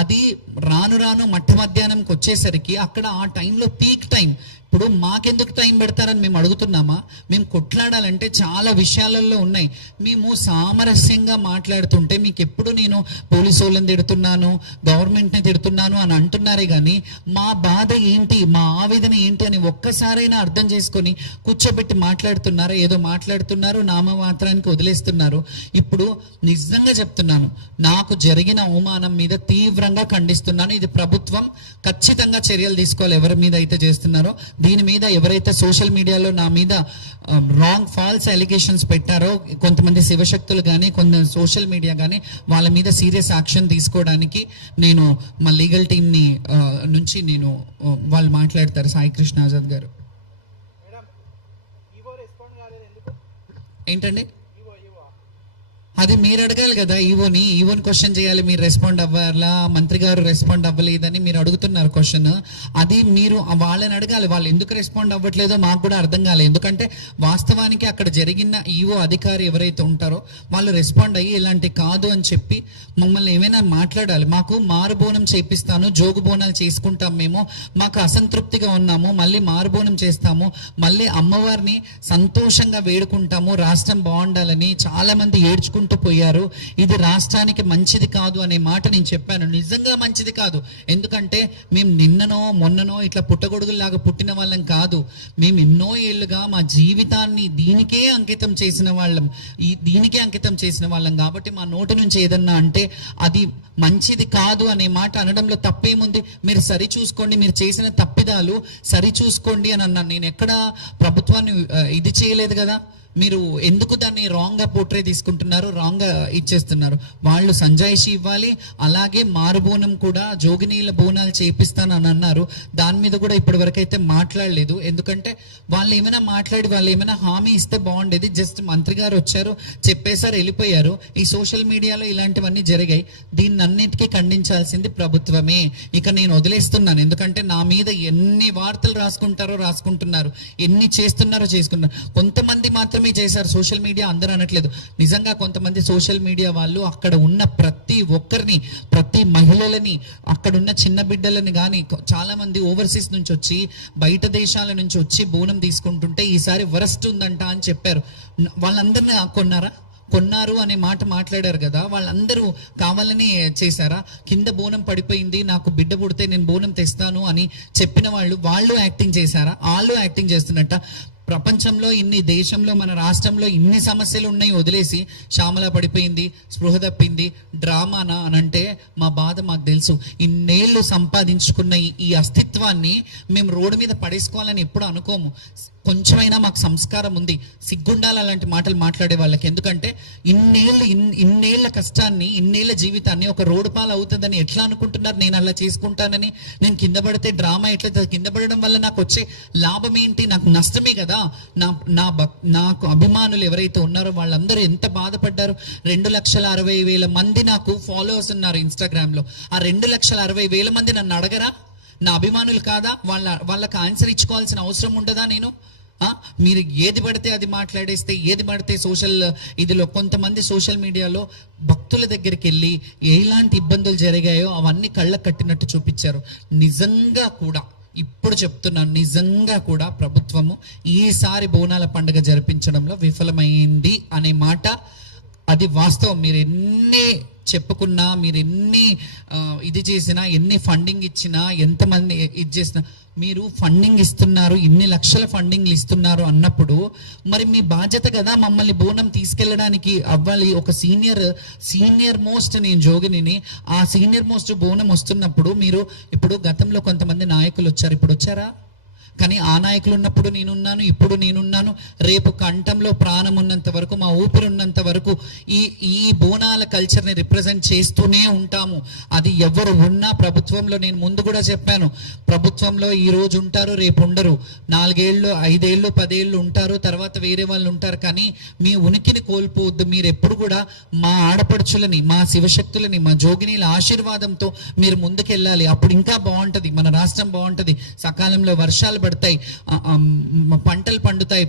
అది రాను మట్ట మధ్యాహ్నంకి వచ్చేసరికి అక్కడ ఆ టైంలో పీక్ టైం. ఇప్పుడు మాకెందుకు టైం పెడతారని మేము అడుగుతున్నామా? మేము కొట్లాడాలంటే చాలా విషయాలలో ఉన్నాయి. మేము సామరస్యంగా మాట్లాడుతుంటే మీకు ఎప్పుడు నేను పోలీసు వాళ్ళని తిడుతున్నాను, గవర్నమెంట్ని తిడుతున్నాను అని అంటున్నారే కానీ మా బాధ ఏంటి, మా ఆవేదన ఏంటి అని ఒక్కసారైనా అర్థం చేసుకొని కూర్చోబెట్టి మాట్లాడుతున్నారా? ఏదో మాట్లాడుతున్నారు, నామమాత్రానికి వదిలేస్తున్నారు. ఇప్పుడు నిజంగా చెప్తున్నాను, నాకు జరిగిన అవమానం మీద తీవ్రంగా ఖండిస్తున్నాను. ఇది ప్రభుత్వం ఖచ్చితంగా చర్యలు తీసుకోవాలి ఎవరి మీద అయితే చేస్తున్నారు. చేస్తున్నారో, దీని మీద ఎవరైతే సోషల్ మీడియాలో నా మీద రాంగ్ ఫాల్స్ అలిగేషన్స్ పెట్టారో, కొంతమంది శివశక్తులు కానీ కొంత సోషల్ మీడియా కానీ, వాళ్ళ మీద సీరియస్ యాక్షన్ తీసుకోవడానికి నేను మా లీగల్ టీమ్ని నుంచి నేను వాళ్ళు మాట్లాడతారు. సాయి కృష్ణ ఆజాద్ గారు. ఏంటండి అది మీరు అడగాలి కదా, ఈవోని క్వశ్చన్ చేయాలి. మీరు రెస్పాండ్ అవ్వాలా, మంత్రి గారు రెస్పాండ్ అవ్వలేదని మీరు అడుగుతున్నారు క్వశ్చన్. అది మీరు వాళ్ళని అడగాలి. వాళ్ళు ఎందుకు రెస్పాండ్ అవ్వట్లేదో మాకు కూడా అర్థం కాలేదు. ఎందుకంటే వాస్తవానికి అక్కడ జరిగిన ఈవో అధికారి ఎవరైతే ఉంటారో వాళ్ళు రెస్పాండ్ అయ్యి ఇలాంటి కాదు అని చెప్పి మమ్మల్ని ఏమైనా మాట్లాడాలి. మాకు మారుబోనం చేపిస్తాను, జోగు బోనాలు చేసుకుంటాం, మేము మాకు అసంతృప్తిగా ఉన్నాము, మళ్ళీ మారుబోనం చేస్తాము, మళ్ళీ అమ్మవారిని సంతోషంగా వేడుకుంటాము, రాష్ట్రం బాగుండాలని చాలా మంది ఏడ్చుకుంటూ పోయారు. ఇది రాష్ట్రానికి మంచిది కాదు అనే మాట నేను చెప్పాను. నిజంగా మంచిది కాదు. ఎందుకంటే మేము నిన్ననో మొన్ననో ఇట్లా పుట్టగొడుగులాగా పుట్టిన వాళ్ళం కాదు. మేము ఎన్నో ఏళ్ళుగా మా జీవితాన్ని దీనికే అంకితం చేసిన వాళ్ళం కాబట్టి మా నోటి నుంచి ఏదన్నా అంటే అది మంచిది కాదు అనే మాట అనడంలో తప్పేముంది? మీరు సరి చూసుకోండి, మీరు చేసిన తప్పిదాలు సరి చూసుకోండి అని అన్నాను. నేను ఎక్కడ ప్రభుత్వాన్ని ఇది చేయలేదు కదా. మీరు ఎందుకు దాన్ని రాంగ్గా పోర్ట్రే తీసుకుంటున్నారు, రాంగ్గా ఇచ్చేస్తున్నారు? వాళ్ళు సంజాయిషి ఇవ్వాలి. అలాగే మారుబోనం కూడా జోగినీల బోనాలు చేపిస్తాను అని అన్నారు. దాని మీద కూడా ఇప్పటి వరకు అయితే మాట్లాడలేదు. ఎందుకంటే వాళ్ళు ఏమైనా హామీ ఇస్తే బాగుండేది. జస్ట్ మంత్రి గారు వచ్చారు, చెప్పేశారు, వెళ్ళిపోయారు. ఈ సోషల్ మీడియాలో ఇలాంటివన్నీ జరిగాయి. దీన్నన్నిటికీ ఖండించాల్సింది ప్రభుత్వమే. ఇక నేను వదిలేస్తున్నాను. ఎందుకంటే నా మీద ఎన్ని వార్తలు రాసుకుంటున్నారు, ఎన్ని చేసుకున్నారు. కొంతమంది మాత్రం చేశారు సోషల్ మీడియా, అందరూ అనట్లేదు. నిజంగా కొంతమంది సోషల్ మీడియా వాళ్ళు అక్కడ ఉన్న ప్రతి ఒక్కరిని, ప్రతి మహిళలని, అక్కడున్న చిన్న బిడ్డలని కానీ చాలా మంది ఓవర్సీస్ నుంచి వచ్చి, బయట దేశాల నుంచి వచ్చి బోనం తీసుకుంటుంటే ఈసారి వరస్ట్ ఉందంట అని చెప్పారు. వాళ్ళందరినీ కొన్నారు అనే మాట మాట్లాడారు కదా. వాళ్ళందరూ కావాలని చేశారా? కింద బోనం పడిపోయింది, నాకు బిడ్డ పుడితే నేను బోనం తెస్తాను అని చెప్పిన వాళ్ళు యాక్టింగ్ చేశారా? వాళ్ళు యాక్టింగ్ చేస్తున్నట్ట. ప్రపంచంలో దేశంలో మన రాష్ట్రంలో ఇన్ని సమస్యలు ఉన్నాయి వదిలేసి శ్యామల పడిపోయింది, స్పృహ తప్పింది, డ్రామానా అని అంటే మా బాధ మాకు తెలుసు. ఇన్నేళ్ళు సంపాదించుకున్న ఈ అస్తిత్వాన్ని మేము రోడ్డు మీద పడేసుకోవాలని ఎప్పుడు అనుకోము. కొంచెమైనా మాకు సంస్కారం ఉంది, సిగ్గుండాలి అలాంటి మాటలు మాట్లాడే వాళ్ళకి. ఎందుకంటే ఇన్నేళ్ల కష్టాన్ని, ఇన్నేళ్ల జీవితాన్ని ఒక రోడ్డు పాలు అవుతుందని ఎట్లా అనుకుంటున్నారు? నేను అలా చేసుకుంటానని. నేను కింద పడితే డ్రామా ఎట్లయితే? కింద పడడం వల్ల నాకు వచ్చే లాభం ఏంటి? నాకు నష్టమే కదా. నాకు అభిమానులు ఎవరైతే ఉన్నారో వాళ్ళందరూ ఎంత బాధపడ్డారు. 2,60,000 మంది నాకు ఫాలోవర్స్ ఉన్నారు ఇన్స్టాగ్రామ్ లో. ఆ 2,60,000 మంది నన్ను అడగరా? నా అభిమానులు కాదా? వాళ్ళకి ఆన్సర్ ఇచ్చుకోవాల్సిన అవసరం ఉండదా? మీరు ఏది పడితే అది మాట్లాడేస్తే, ఏది పడితే ఇదిలో కొంతమంది సోషల్ మీడియాలో భక్తుల దగ్గరికి వెళ్ళి ఎలాంటి ఇబ్బందులు జరిగాయో అవన్నీ కళ్ళకు కట్టినట్టు చూపించారు. నిజంగా కూడా ఇప్పుడు చెప్తున్నాను, నిజంగా కూడా ప్రభుత్వము ఈసారి బోనాల పండుగ జరిపించడంలో విఫలమైంది అనే మాట అది వాస్తవం. మీరు ఎన్ని చెప్పుకున్నా, మీరు ఎన్ని ఇది చేసినా, ఎన్ని ఫండింగ్ ఇచ్చినా, ఎంతమంది ఇది చేసినా, మీరు ఫండింగ్ ఇస్తున్నారు, ఇన్ని లక్షల ఫండింగ్లు ఇస్తున్నారు అన్నప్పుడు మరి మీ బాధ్యత కదా మమ్మల్ని బోనం తీసుకెళ్ళడానికి అవ్వాలి. ఒక సీనియర్ మోస్ట్ నేను జోగిని, ఆ సీనియర్ మోస్ట్ బోనం వస్తున్నప్పుడు మీరు ఇప్పుడు గతంలో కొంతమంది నాయకులు వచ్చారు, ఇప్పుడు వచ్చారా? కానీ ఆ నాయకులు ఉన్నప్పుడు నేనున్నాను, ఇప్పుడు నేనున్నాను. రేపు కంఠంలో ప్రాణం ఉన్నంత వరకు, మా ఊపిరి ఉన్నంత వరకు ఈ బోనాల కల్చర్ని రిప్రజెంట్ చేస్తూనే ఉంటాము. అది ఎవరు ఉన్నా ప్రభుత్వంలో, నేను ముందు కూడా చెప్పాను, ప్రభుత్వంలో ఈ రోజు ఉంటారు, రేపు ఉండరు. 4 ఏళ్ళు, 5 ఏళ్ళు, 10 ఏళ్ళు ఉంటారు, తర్వాత వేరే వాళ్ళు ఉంటారు. కానీ మీ ఉనికిని కోల్పోవద్దు. మీరు ఎప్పుడు కూడా మా ఆడపడుచులని, మా శివశక్తులని, మా జోగినీల ఆశీర్వాదంతో మీరు ముందుకెళ్ళాలి. అప్పుడు ఇంకా బాగుంటది, మన రాష్ట్రం బాగుంటది. సకాలంలో వర్షాలు పడతాయి, పంటలు పండుతాయి,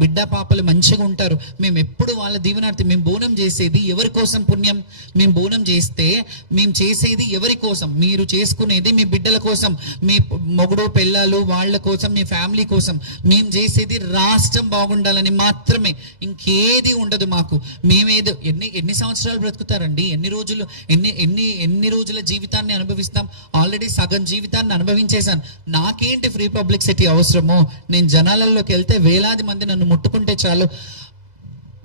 బిడ్డ పాపలు మంచిగా ఉంటారు. మేము ఎప్పుడు వాళ్ళ దీవెనార్థి. మేము బోనం చేసేది ఎవరి కోసం? పుణ్యం. మేము బోనం చేస్తే మేము చేసేది ఎవరి కోసం? మీరు చేసుకునేది మీ బిడ్డల కోసం, మీ మొగుడు పెళ్ళాలు వాళ్ళ కోసం, మీ ఫ్యామిలీ కోసం. మేము చేసేది రాష్ట్రం బాగుండాలని మాత్రమే, ఇంకేది ఉండదు మాకు. మేమేదో ఎన్ని సంవత్సరాలు బ్రతుకుతారండి? ఎన్ని రోజుల జీవితాన్ని అనుభవిస్తాం? ఆల్రెడీ సగం జీవితాన్ని అనుభవించేశాను. నాకేంటి ఫ్రీ పబ్లిసిటీ అవసరమో? నేను జనాలలోకి వెళ్తే వేలాది మంది నన్ను ముట్టుకుంటే చాలు.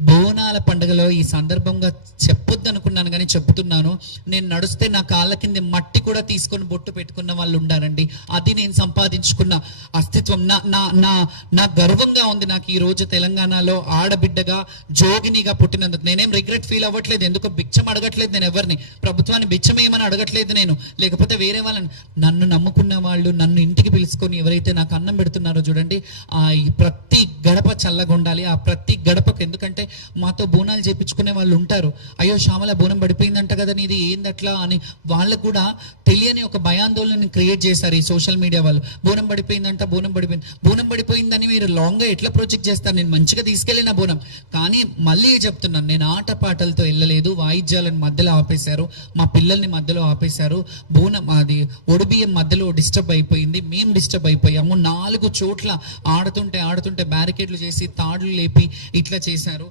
బోనాల పండుగలో ఈ సందర్భంగా చెప్పొద్దు అనుకున్నాను కానీ చెప్తున్నాను. నేను నడుస్తే నా కాళ్ళ కింద మట్టి కూడా తీసుకొని బొట్టు పెట్టుకున్న వాళ్ళు ఉండారండి. అది నేను సంపాదించుకున్న అస్తిత్వం. నా నా నా నా గర్వంగా ఉంది నాకు ఈ రోజు తెలంగాణలో ఆడబిడ్డగా జోగినిగా పుట్టినందుకు. నేనేం రిగ్రెట్ ఫీల్ అవ్వట్లేదు, ఎందుకో బిచ్చం అడగట్లేదు నేను ఎవరిని, ప్రభుత్వాన్ని బిచ్చం ఏమని అడగట్లేదు నేను, లేకపోతే వేరే వాళ్ళని. నన్ను నమ్ముకున్న వాళ్ళు నన్ను ఇంటికి పిలుచుకొని ఎవరైతే నాకు అన్నం పెడుతున్నారో చూడండి, ఆ ప్రతి గడప చల్లగా ఉండాలి. ఆ ప్రతి గడపకు, ఎందుకంటే మాతో బోనాలు చేపించుకునే వాళ్ళు ఉంటారు. అయ్యో శ్యామల బోనం పడిపోయిందంట కదా నీది ఏందట్లా అని, వాళ్ళకు కూడా తెలియని ఒక భయాందోళన క్రియేట్ చేశారు ఈ సోషల్ మీడియా వాళ్ళు. బోనం పడిపోయిందంట, బోనం పడిపోయిందని మీరు లాంగ్గా ఎట్లా ప్రొజెక్ట్ చేస్తారు? నేను మంచిగా తీసుకెళ్ళిన బోనం. కానీ మళ్ళీ చెప్తున్నాను, నేను ఆటపాటలతో వెళ్ళలేదు, వాయిద్యాలను మధ్యలో ఆపేశారు, మా పిల్లల్ని మధ్యలో ఆపేశారు, బోనం అది ఒడిబియ్యం మధ్యలో డిస్టర్బ్ అయిపోయింది, మేము డిస్టర్బ్ అయిపోయాము. 4 చోట్ల ఆడుతుంటే బ్యారికేడ్లు చేసి తాడులు లేపి ఇట్లా చేశారు.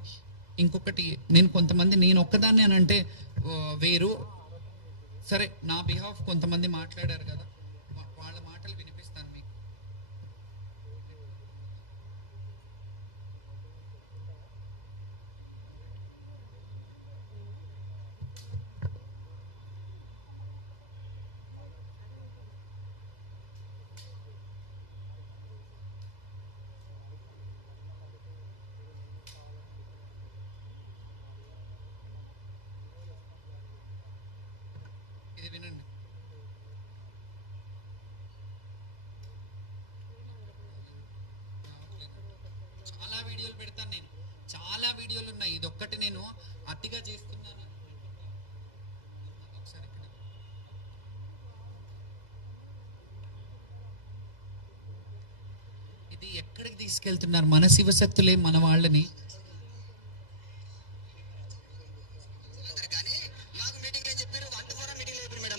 ఇంకొకటి, నేను ఒక్కదాన్ని అని అంటే వేరు. సరే, నా బిహాఫ్ కొంతమంది మాట్లాడారు కదా, వాళ్ళ మాటలు వినిపిస్తాను మీకు. ఇది వినండి. చాలా వీడియోలు పెడతాను నేను, చాలా వీడియోలు ఉన్నాయి. ఇదొక్కటి నేను అతిగా చేస్తున్నాను. ఒకసారి ఇక్కడ ఇది ఎక్కడికి తీసుకెళ్తున్నారు మన శివశక్తులే మన వాళ్ళని? కానీ మాకు మీటింగ్ లో చెప్పారు 1-4 మీటింగ్ లో చెప్పారు మేడం.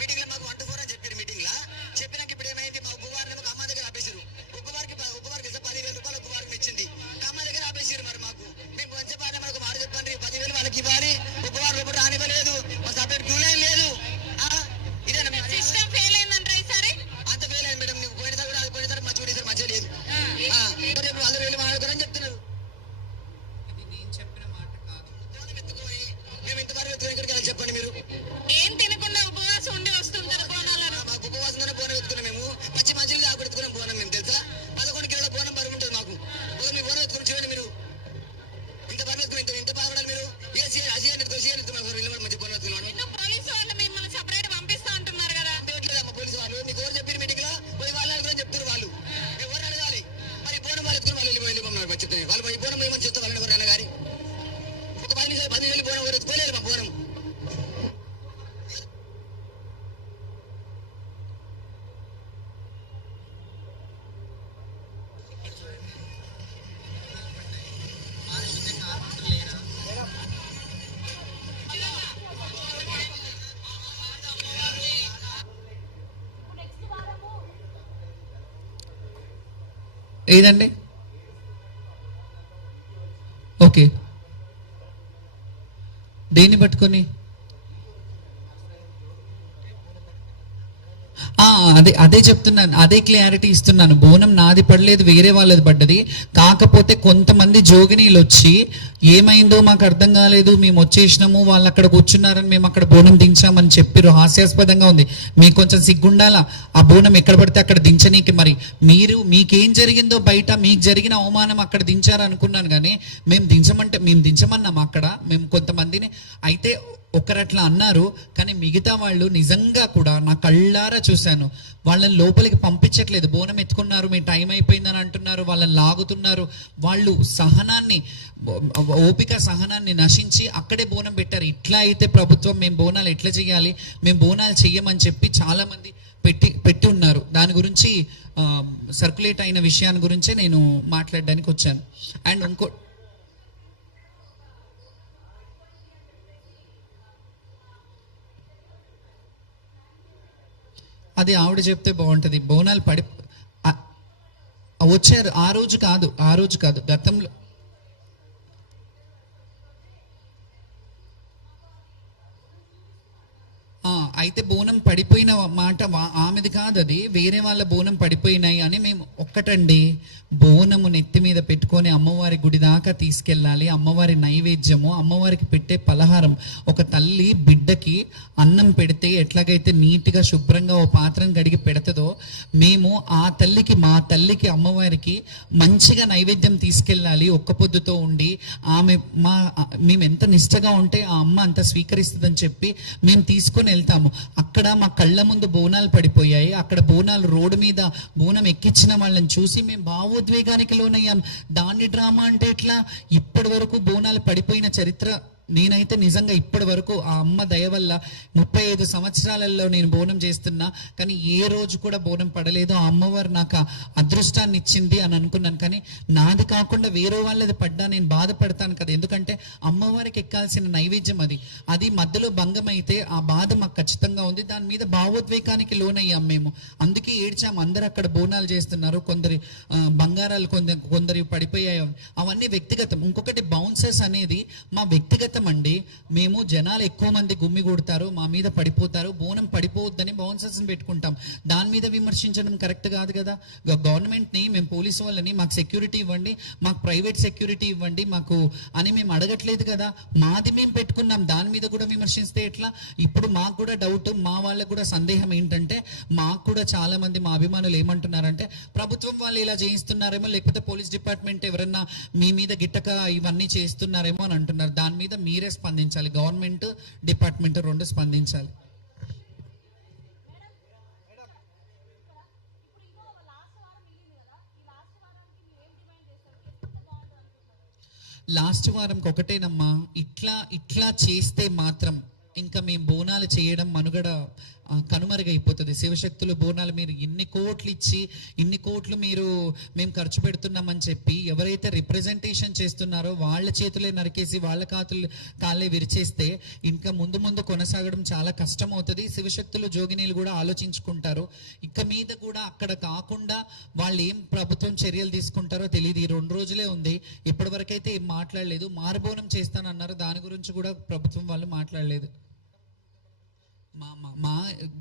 మీటింగ్ లో మాకు 1-4 అని చెప్పారు. మీటింగ్ లో చెప్పినాక ఇప్పుడు ఏమైంది, మా ఉగ్గువారిని అమ్మ దగ్గర ఆపేశారు. ఉగ్గువారికి 10,000 రూపాయలు ఉగ్గువారికి ఇచ్చింది, అమ్మ దగ్గర ఆపేసారు. మరి మాకు మేము పంచపాలన మనకు మాట చెప్పండి, 10,000 వాళ్ళకి ఇవ్వాలి, ఉగ్గువారు లోపల రానివ్వలేదు, మా సపరేట్ క్యూ లైన్ లేదు. ఇదేనా సిస్టమ్ ఫెయిల్ అయిందంటే ఈసారి అంత ఫెయిల్ అయింది మేడం. నీకు పోయినసారి కూడా అది పోయినసారి మంచిగా మంచిగా లేదు. 100,000 మాట్లాడుతారని చెప్తున్నారు. ఇది నేను చెప్పిన మాట కాదు. మేము ఇంతవరకు ఎత్తుకుని ఇక్కడికి వెళ్ళి చెప్పండి. మీరు ఏం తినకుండా ఉపవాసం ఉండి వస్తుంటారు బోనాలను. మాకు ఉపవాసంగానే బోనం ఎత్తుకున్నాం. మేము పచ్చి మంచిలు దాకా ఎత్తుకున్నాం బోనం. మేము తెలుసా 11 కిలోల బోనం బరువు ఉంటుంది మాకు. మీ బోనం ఎత్తుకుని చూడండి మీరు, ఇంత బరువు ఎత్తుకుని ఇంత బాగుపడాలి మీరు. సీఎన్ ఎత్తుకుని మంచి బోనం ఎత్తుకున్నాను. ఇನ್ನು పోలీసు వాళ్ళు మిమ్మల్ని సెపరేట్ పంపిస్తా అంటున్నారు కదా. పంపించట్లేదమ్మా పోలీసు వాళ్ళు. మీకు ఎవరు చెప్పారు మీటింగ్ లో? పోయి వాళ్ళు అడుగుని చెప్తారు వాళ్ళు. ఎవరు అడగాలి మరి? బోనం వాళ్ళు ఎత్తుకుని వాళ్ళు వెళ్ళిపోమన్నారు చెప్తాను. వాళ్ళు ఈ బోనం ఏమని చెప్తారు వాళ్ళని ఎవరు అనగాని. ఒక 10 నిమిషాలు బోనం ఎవరు ఎత్తుకోలేదు మా బోనం. ఏదండి? ఓకే, దేన్ని పట్టుకొని? అదే చెప్తున్నాను, అదే క్లారిటీ ఇస్తున్నాను. బోనం నాది పడలేదు, వేరే వాళ్ళది పడ్డది. కాకపోతే కొంతమంది జోగినీలు వచ్చి ఏమైందో మాకు అర్థం కాలేదు, మేము వచ్చేసినాము, వాళ్ళు అక్కడ కూర్చున్నారని మేము అక్కడ బోనం దించామని చెప్పారు. హాస్యాస్పదంగా ఉంది. మీకు కొంచెం సిగ్గుండాలా ఆ బోనం ఎక్కడ పడితే అక్కడ దించనీకి. మరి మీకేం జరిగిందో బయట, మీకు జరిగిన అవమానం అక్కడ దించారనుకున్నాను, కానీ మేము దించమన్నాం అక్కడ. మేము కొంతమందిని అయితే ఒకరట్లా అన్నారు, కానీ మిగతా వాళ్ళు నిజంగా కూడా నా కళ్ళారా చూశాను, వాళ్ళని లోపలికి పంపించట్లేదు. బోనం ఎత్తుకున్నారు, మీ టైం అయిపోయిందని అంటున్నారు, వాళ్ళని లాగుతున్నారు. వాళ్ళు ఓపిక సహనాన్ని నశించి అక్కడే బోనం పెట్టారు. ఇట్లా అయితే ప్రభుత్వం మేము బోనాలు ఎట్లా చేయాలి, మేము బోనాలు చెయ్యమని చెప్పి చాలా మంది పెట్టి ఉన్నారు. దాని గురించి సర్క్యులేట్ అయిన విషయాన్ని గురించే నేను మాట్లాడడానికి వచ్చాను. అండ్ అది ఆవిడ చెప్తే బాగుంటుంది. బోనాలు వచ్చారు ఆ రోజు కాదు గతంలో. అయితే బోనం పడిపోయిన మాట ఆమె మాది కాదు, అది వేరే వాళ్ళ బోనం పడిపోయినాయి అని మేము ఒక్కటండి, బోనము నెత్తి మీద పెట్టుకొని అమ్మవారి గుడి దాకా తీసుకెళ్ళాలి. అమ్మవారి నైవేద్యము, అమ్మవారికి పెట్టే పలహారం. ఒక తల్లి బిడ్డకి అన్నం పెడితే ఎట్లాగైతే నీట్గా శుభ్రంగా ఓ పాత్రను కడిగి పెడతదో, మేము ఆ తల్లికి, మా తల్లికి, అమ్మవారికి మంచిగా నైవేద్యం తీసుకెళ్ళాలి. ఒక్క పొద్దుతో ఉండి మేము ఎంత నిష్టగా ఉంటే ఆ అమ్మ అంత స్వీకరిస్తుందని చెప్పి మేము తీసుకొని వెళ్తాము. అక్కడ మా కళ్ళ ముందు బోనాలు పడిపోయాయి. అక్కడ బోనాలు రోడ్డు మీద బోనం ఎక్కించిన వాళ్ళని చూసి మేము భావోద్వేగానికి లోనయ్యాం. దాన్ని డ్రామా అంటే ఎట్లా? ఇప్పటి వరకు బోనాలు పడిపోయిన చరిత్ర నేనైతే నిజంగా ఇప్పటి వరకు ఆ అమ్మ దయ వల్ల 35 సంవత్సరాలలో నేను బోనం చేస్తున్నా, కానీ ఏ రోజు కూడా బోనం పడలేదు. ఆ అమ్మవారు నాకు అదృష్టాన్ని ఇచ్చింది అని అనుకున్నాను. కానీ నాది కాకుండా వేరే వాళ్ళది పడ్డా నేను బాధపడతాను కదా, ఎందుకంటే అమ్మవారికి ఎక్కాల్సిన నైవేద్యం అది మధ్యలో భంగం అయితే ఆ బాధ మాకు ఖచ్చితంగా ఉంది. దాని మీద భావోద్వేగానికి లోనయ్యాం మేము, అందుకే ఏడ్చాము. అందరు అక్కడ బోనాలు చేస్తున్నారు, కొందరి బంగారాలు కొందరి పడిపోయాయి. అవన్నీ వ్యక్తిగతం. ఇంకొకటి బౌన్సర్స్ అనేది మా వ్యక్తిగత అండి. మేము జనాలు ఎక్కువ మంది గుమ్మి కొడతారు, మా మీద పడిపోతారు, బోనం పడిపోవద్దని బౌన్సర్స్ పెట్టుకుంటాం. దాని మీద విమర్శించడం కరెక్ట్ కాదు కదా. గవర్నమెంట్ ని, మేము పోలీసు వాళ్ళని మాకు సెక్యూరిటీ ఇవ్వండి, మాకు ప్రైవేట్ సెక్యూరిటీ ఇవ్వండి మాకు అని మేము అడగట్లేదు కదా. మాది మేము పెట్టుకున్నాం, దాని మీద కూడా విమర్శిస్తే ఎట్లా? ఇప్పుడు మాకు కూడా డౌట్, మా వాళ్ళకు కూడా సందేహం ఏంటంటే, మాకు కూడా చాలా మంది మా అభిమానులు ఏమంటున్నారంటే, ప్రభుత్వం వాళ్ళు ఇలా చేయిస్తున్నారేమో, లేకపోతే పోలీస్ డిపార్ట్మెంట్ ఎవరన్నా మీ మీద గిట్టక ఇవన్నీ చేస్తున్నారేమో అని అంటున్నారు. దాని మీద మీరే స్పందించాలి, గవర్నమెంట్ డిపార్ట్మెంట్ రెండు స్పందించాలి. లాస్ట్ వారంకి ఒకటేనమ్మా, ఇట్లా చేస్తే మాత్రం ఇంకా మేము బోనాలు చేయడం మనుగడ కనుమరుగైపోతుంది. శివశక్తులు బోనాలు మీరు ఇన్ని కోట్లు ఇచ్చి, ఇన్ని కోట్లు మేము ఖర్చు పెడుతున్నామని చెప్పి ఎవరైతే రిప్రజెంటేషన్ చేస్తున్నారో వాళ్ళ చేతులే నరికేసి వాళ్ళ కాళ్ళే విరిచేస్తే ఇంకా ముందు కొనసాగడం చాలా కష్టం అవుతుంది. శివశక్తులు జోగినీలు కూడా ఆలోచించుకుంటారు. ఇక మీద కూడా అక్కడ కాకుండా వాళ్ళు ఏం ప్రభుత్వం చర్యలు తీసుకుంటారో తెలియదు. ఈ 2 రోజులే ఉంది, ఇప్పటి వరకైతే ఏం మాట్లాడలేదు. మారుబోనం చేస్తానన్నారు, దాని గురించి కూడా ప్రభుత్వం వాళ్ళు మాట్లాడలేదు. మా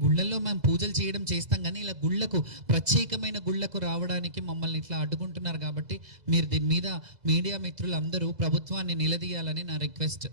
గుళ్ళల్లో మేము పూజలు చేయడం చేస్తాం, కానీ ఇలా గుళ్ళకు, ప్రత్యేకమైన గుళ్ళకు రావడానికి మమ్మల్ని ఇట్లా అడ్డుకుంటున్నారు. కాబట్టి మీరు దీని మీద మీడియా మిత్రులందరూ ప్రభుత్వాన్ని నిలదీయాలని నా రిక్వెస్ట్.